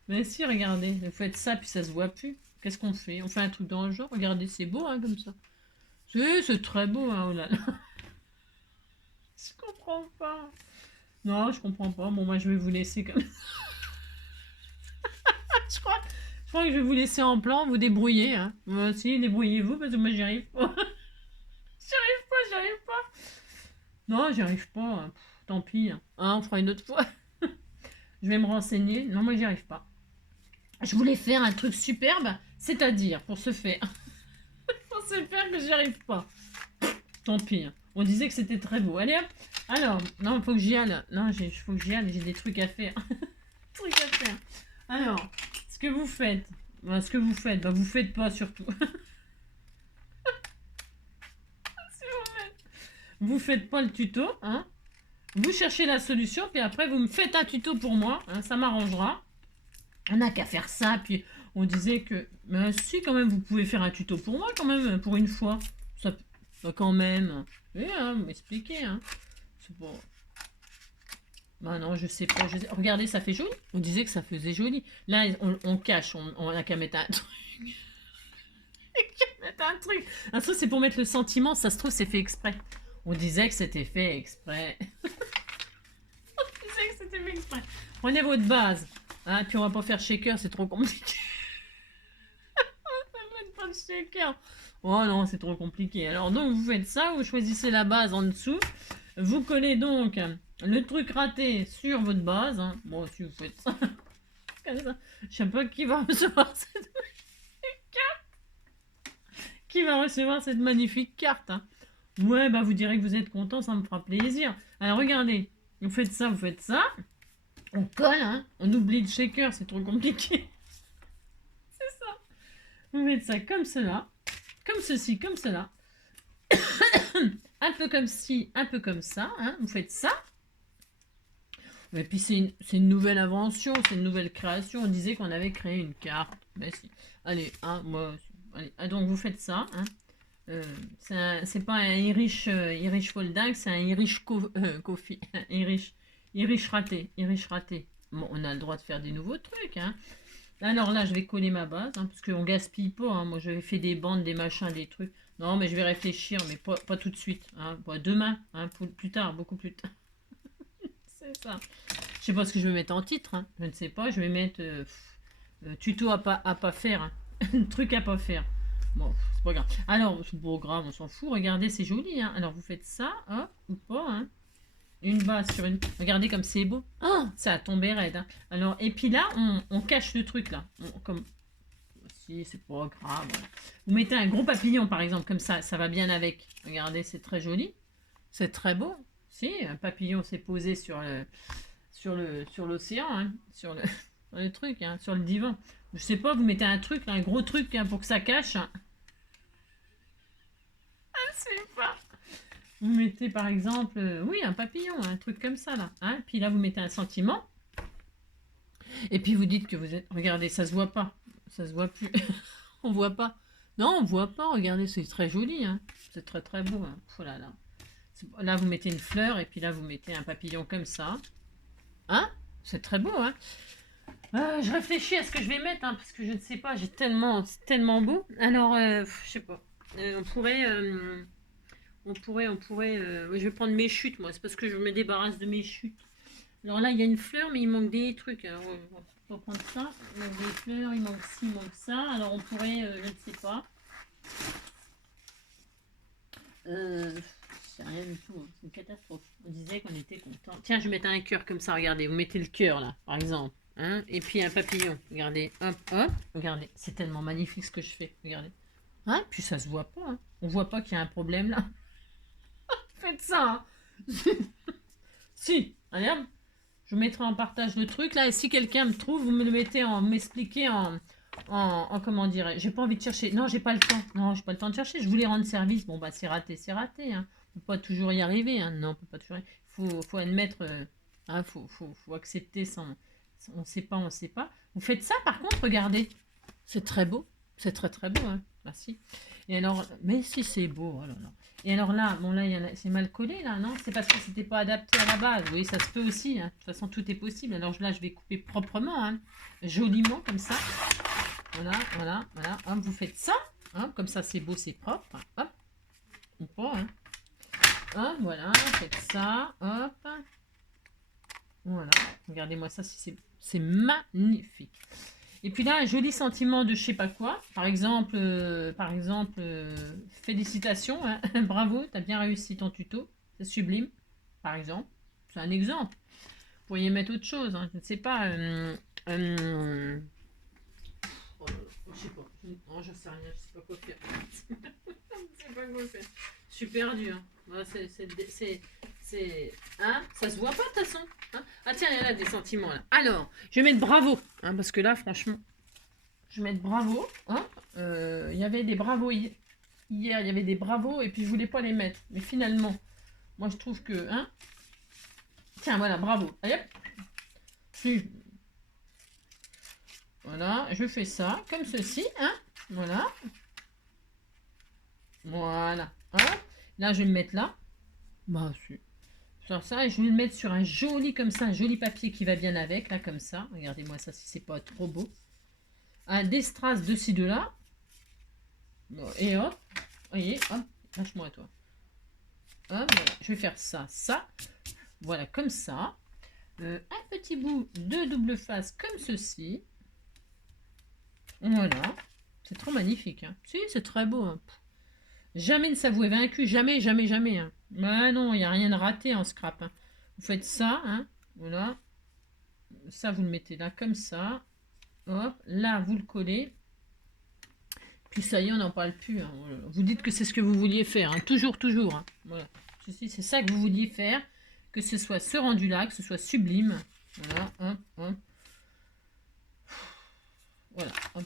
Mais si, regardez, vous faites ça, puis ça se voit plus. Qu'est-ce qu'on fait? On fait un truc dans le genre, regardez, c'est beau, hein, comme ça. C'est très beau, hein, oh là là. Je comprends pas. Non, je comprends pas. Bon, moi, je vais vous laisser comme je crois, je crois que je vais vous laisser en plan, vous débrouiller, hein. Moi aussi, débrouillez-vous, parce que moi, j'y arrive pas. J'y arrive pas. Non, j'y arrive pas, hein. Tant pis, hein. On fera une autre fois. Je vais me renseigner. Non, moi, j'y arrive pas. Je voulais faire un truc superbe, c'est-à-dire, pour ce faire. Pour se faire que j'y arrive pas. Tant pis, hein. On disait que c'était très beau. Allez hop. Alors, non, il faut que j'y aille. Non, faut que j'y aille, j'ai des trucs à faire. Trucs à faire. Alors, ce que vous faites, bah, vous faites pas surtout. Vous faites pas le tuto, hein. Vous cherchez la solution, puis après vous me faites un tuto pour moi, hein, ça m'arrangera. On n'a qu'à faire ça, puis on disait que, mais si quand même vous pouvez faire un tuto pour moi quand même, pour une fois. Ça, bah, quand même. Oui, hein, vous m'expliquez, hein. C'est pas... Bah non, je sais pas. Regardez, ça fait joli. On disait que ça faisait joli. Là, on cache, on a qu'à mettre un truc. Un truc. Un truc, c'est pour mettre le sentiment. Ça se trouve, c'est fait exprès. On disait que c'était fait exprès. On disait que c'était fait exprès. Prenez votre base. Hein, puis on va pas faire shaker, c'est trop compliqué. On va mettre pas de shaker. Oh non, c'est trop compliqué. Alors donc, vous faites ça, vous choisissez la base en dessous. Vous collez donc le truc raté sur votre base. Hein. Bon, si vous faites ça, comme ça, je sais pas qui va recevoir cette magnifique carte. Qui va recevoir cette magnifique carte, hein. Ouais, bah vous direz que vous êtes content, ça me fera plaisir. Alors regardez, vous faites ça. On colle, hein. On oublie le shaker, c'est trop compliqué. C'est ça. Vous faites ça comme cela, comme ceci, comme cela. Un peu comme ci, un peu comme ça, hein. Vous faites ça. Et puis c'est une nouvelle invention, c'est une nouvelle création. On disait qu'on avait créé une carte. Ben si. Allez, hein, moi, allez. Ah, donc vous faites ça, hein. C'est pas un Irish Folding, c'est un Irish Coffee. Irish raté. Bon, on a le droit de faire des nouveaux trucs, hein. Alors là, je vais coller ma base, hein, parce qu'on gaspille pas, hein. Moi, j'avais fait des bandes, des machins, des trucs. Non, mais je vais réfléchir, mais pas tout de suite, hein. Pas demain, hein, plus tard, beaucoup plus tard. C'est ça. Je sais pas ce que je vais mettre en titre, hein. Je ne sais pas, je vais mettre tuto à pas faire, hein. Truc à pas faire. Bon, c'est pas grave. Alors, c'est pas grave, on s'en fout. Regardez, c'est joli, hein. Alors, vous faites ça, hop, ou pas, hein. Une base sur une... Regardez comme c'est beau. Oh, ça a tombé raide, hein. Alors, et puis là, on cache le truc, là. Comme... Si, c'est pas grave. Vous mettez un gros papillon, par exemple, comme ça va bien avec. Regardez, c'est très joli. C'est très beau. Si, un papillon s'est posé sur l'océan, hein. Sur le truc, hein, sur le divan. Je sais pas, vous mettez un truc, là, un gros truc, hein, pour que ça cache. Hein. Je sais pas. Vous mettez par exemple, oui, un papillon, un truc comme ça là. Hein. Puis là, vous mettez un sentiment. Et puis vous dites que vous êtes. Regardez, ça se voit pas. Ça se voit plus. On voit pas. Non, on voit pas. Regardez, c'est très joli. Hein. C'est très très beau. Hein. Oh là là. Là, vous mettez une fleur et puis là, vous mettez un papillon comme ça. Hein. C'est très beau. Hein. Je réfléchis à ce que je vais mettre, hein, parce que je ne sais pas. C'est tellement beau. Alors, je sais pas. On pourrait. Je vais prendre mes chutes, moi. C'est parce que je me débarrasse de mes chutes. Alors là, il y a une fleur, mais il manque des trucs. Alors, on va prendre ça. Il manque des fleurs, il manque ci, il manque ça. Alors, on pourrait, je ne sais pas. C'est rien du tout. Hein. C'est une catastrophe. On disait qu'on était content. Tiens, je vais mettre un cœur comme ça. Regardez, vous mettez le cœur là, par exemple. Hein, et puis un papillon. Regardez, hop, hop. Regardez, c'est tellement magnifique ce que je fais. Regardez. Hein, puis ça se voit pas. Hein. On voit pas qu'il y a un problème là. Faites ça. Hein. Si, allez hop. Je vous mettrai en partage le truc là. Et si quelqu'un me trouve, vous me le mettez en, m'expliquer en comment dire. J'ai pas envie de chercher. Non, j'ai pas le temps. Non, j'ai pas le temps de chercher. Je voulais rendre service. Bon bah c'est raté, c'est raté. Hein. On peut pas toujours y arriver. Hein. Non, on peut pas toujours. Faut admettre. Hein, faut accepter sans. On sait pas, on sait pas. Vous faites ça par contre, regardez. C'est très beau. C'est très très beau. Hein. Merci. Et alors, mais si c'est beau. Oh là là. Et alors là, bon là, c'est mal collé là, non? C'est parce que c'était pas adapté à la base. Oui, ça se peut aussi. Hein. De toute façon, tout est possible. Alors là, je vais couper proprement, hein. Joliment comme ça. Voilà, voilà, voilà. Hop, vous faites ça. Hein, comme ça, c'est beau, c'est propre. Hop. Ou pas, hein. Hop, voilà, faites ça. Hop. Voilà. Regardez-moi ça, c'est magnifique. Et puis là, un joli sentiment de je sais pas quoi. Par exemple, félicitations, hein. Bravo, tu as bien réussi ton tuto. C'est sublime, par exemple. C'est un exemple. Vous pourriez mettre autre chose, hein. Je ne sais pas. Oh là là, je sais pas. Non, je sais rien, je sais pas quoi faire. Je sais pas quoi faire. Super dur. Voilà, hein, ça se voit pas de toute façon. Hein. Ah tiens, il y en a des sentiments là. Alors, je vais mettre bravo, hein, parce que là, franchement, je vais mettre bravo. Hein. Il y avait des bravos hier, il y avait des bravos et puis je voulais pas les mettre. Mais finalement, moi je trouve que, hein. Tiens, voilà, bravo. Allez, hop. Voilà, je fais ça comme ceci, hein. Voilà. Voilà. Hop. Là, je vais le mettre là. Bah, si. Sur ça, et je vais le mettre sur un joli comme ça, un joli papier qui va bien avec, là, comme ça. Regardez-moi ça, si c'est pas trop beau. Un des strass de ci, de là. Et hop. Voyez, hop. Lâche-moi, toi. Hop, voilà. Je vais faire ça, ça. Voilà, comme ça. Un petit bout de double face comme ceci. Voilà. C'est trop magnifique. Hein. Si, c'est très beau. Hein. Jamais ne s'avouer vaincu. Jamais, jamais, jamais. Hein. Bah non, il n'y a rien de raté en scrap. Hein. Vous faites ça. Hein. Voilà. Ça, vous le mettez là comme ça. Hop. Là, vous le collez. Puis ça y est, on n'en parle plus. Hein. Vous dites que c'est ce que vous vouliez faire. Hein. Toujours, toujours. Hein. Voilà. C'est ça que vous vouliez faire. Que ce soit ce rendu-là, que ce soit sublime. Voilà. Hop, hop. Voilà. Hop.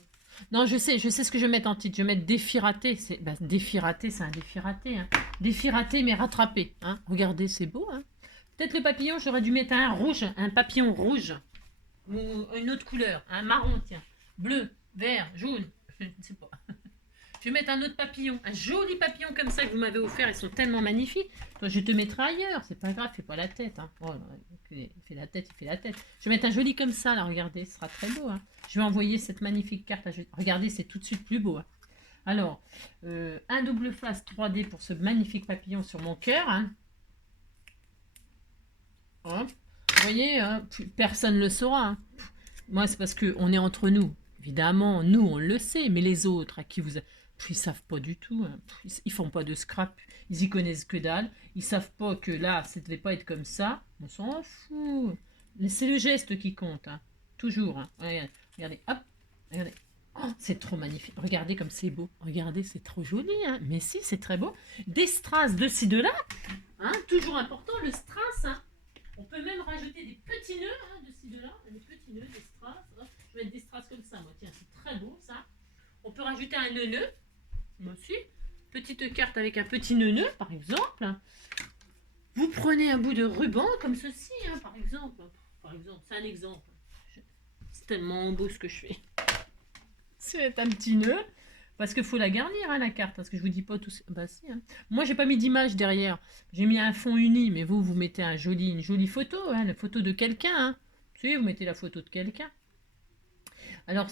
Non, je sais ce que je vais mettre en titre. Je vais mettre défi raté. Défi raté, c'est un défi raté. Hein. Défi raté, mais rattrapé. Hein. Regardez, c'est beau. Hein. Peut-être le papillon, j'aurais dû mettre un rouge, un papillon rouge. Ou une autre couleur. Un marron, tiens. Bleu, vert, jaune. Je ne sais pas. Je vais mettre un autre papillon. Un joli papillon comme ça que vous m'avez offert. Ils sont tellement magnifiques. Toi, je te mettrai ailleurs. C'est pas grave, fais pas la tête. Hein. Oh, il fait la tête, il fait la tête. Je vais mettre un joli comme ça, là. Regardez, ce sera très beau. Hein. Je vais envoyer cette magnifique carte. Regardez, c'est tout de suite plus beau. Hein. Alors, un double face 3D pour ce magnifique papillon sur mon cœur. Hein. Hop. Vous voyez, hein, personne ne le saura. Hein. Moi, c'est parce qu'on est entre nous. Évidemment, nous, on le sait. Mais les autres, à qui vous... Ils savent pas du tout. Hein. Ils font pas de scrap. Ils y connaissent que dalle. Ils savent pas que là, ça devait pas être comme ça. On s'en fout. C'est le geste qui compte. Hein. Toujours. Hein. Regardez. Hop. Regardez. Oh, c'est trop magnifique. Regardez comme c'est beau. Regardez, c'est trop joli. Hein. Mais si, c'est très beau. Des strass de ci, de là. Hein. Toujours important, le strass. Hein. On peut même rajouter des petits nœuds hein, de ci, de là. Des petits nœuds, des strass. Je vais mettre des strass comme ça. Moi. Tiens, c'est très beau ça. On peut rajouter un nœud. Moi aussi. Petite carte avec un petit nœud, par exemple. Vous prenez un bout de ruban comme ceci, hein, par exemple. C'est un exemple. C'est tellement beau ce que je fais. C'est un petit nœud. Parce qu'il faut la garnir, hein, la carte. Parce que je vous dis pas tout ça. Bah si. Hein. Moi, j'ai pas mis d'image derrière. J'ai mis un fond uni. Mais vous mettez une jolie photo. Hein, la photo de quelqu'un. Hein. Vous mettez la photo de quelqu'un. Alors,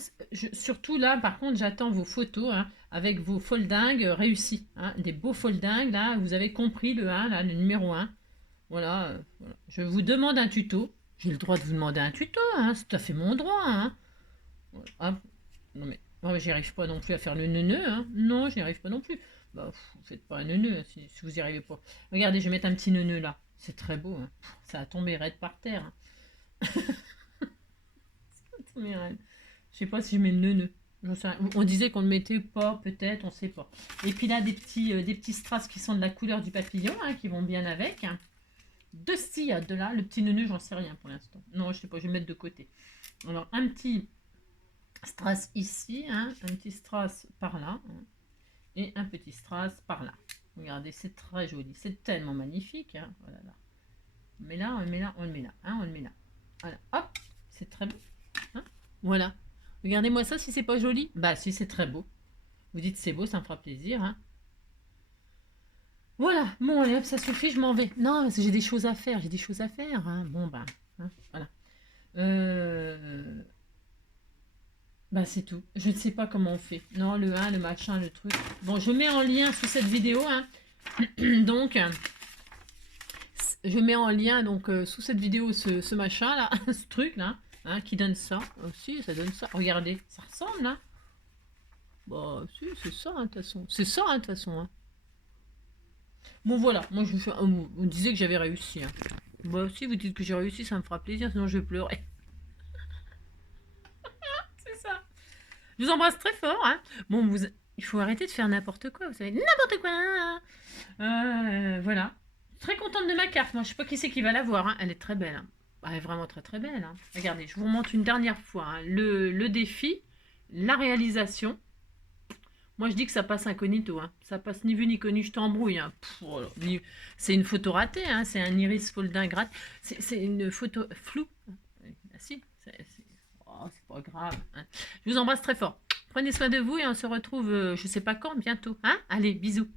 surtout là, par contre, j'attends vos photos hein, avec vos foldingues réussis. Hein, des beaux foldingues, là, vous avez compris le 1, là, le numéro 1. Voilà, voilà. Je vous demande un tuto. j'ai le droit de vous demander un tuto, hein, c'est tout à fait mon droit, hein. Ah, non mais j'y arrive pas non plus à faire le neuneu, hein. Non, j'y arrive pas non plus. Bah, vous faites pas un neuneu hein, si vous y arrivez pas. Regardez, je vais mettre un petit neuneu là. C'est très beau, hein. Ça a tombé raide par terre, hein. Ça a tombé raide. Je sais pas si je mets le neuneu. On disait qu'on ne mettait pas, peut-être, on sait pas. Et puis là, des petits strass qui sont de la couleur du papillon, hein, qui vont bien avec. Hein. Deux scies de là. Le petit neuneu, j'en sais rien pour l'instant. Non, je sais pas, je vais le mettre de côté. Alors, un petit strass ici, hein, un petit strass par là, hein, et un petit strass par là. Regardez, c'est très joli. C'est tellement magnifique. Hein. Voilà, là. On met là, on le met là, on le met là. Hein, on le met là. Voilà, hop, c'est très beau. Hein. Voilà. Regardez-moi ça si c'est pas joli. Bah si, c'est très beau. Vous dites c'est beau, ça me fera plaisir. Hein. Voilà, bon allez hop, ça suffit, je m'en vais. Non, parce que j'ai des choses à faire, j'ai des choses à faire. Hein. Bon bah, hein, voilà. Bah c'est tout. Je ne sais pas comment on fait. Non, le 1, le machin, le truc. Bon, je mets en lien sous cette vidéo. Hein. Donc, je mets en lien donc sous cette vidéo ce machin là, ce truc là. Hein, qui donne ça aussi, ça donne ça. Regardez, ça ressemble, hein. Bah, si, c'est ça, hein, de toute façon. C'est ça, hein, de toute façon. Hein. Bon, voilà, moi, je me fais... on disait que j'avais réussi. Hein. Bah, si vous dites que j'ai réussi, ça me fera plaisir, sinon je vais pleurer. C'est ça. Je vous embrasse très fort. Hein. Bon, il faut arrêter de faire n'importe quoi, vous savez. N'importe quoi. Voilà. Très contente de ma carte. Moi, je sais pas qui c'est qui va la voir. Hein. Elle est très belle. Hein. Elle est vraiment très très belle. Hein. Regardez, je vous remonte une dernière fois. Hein. Le défi, la réalisation. Moi, je dis que ça passe incognito. Hein. Ça passe ni vu ni connu, je t'embrouille. Hein. C'est une photo ratée. Hein. C'est un iris folding gratte. C'est une photo floue. Ah, si, oh, c'est pas grave. Hein. Je vous embrasse très fort. Prenez soin de vous et on se retrouve, je sais pas quand, bientôt. Hein. Allez, bisous.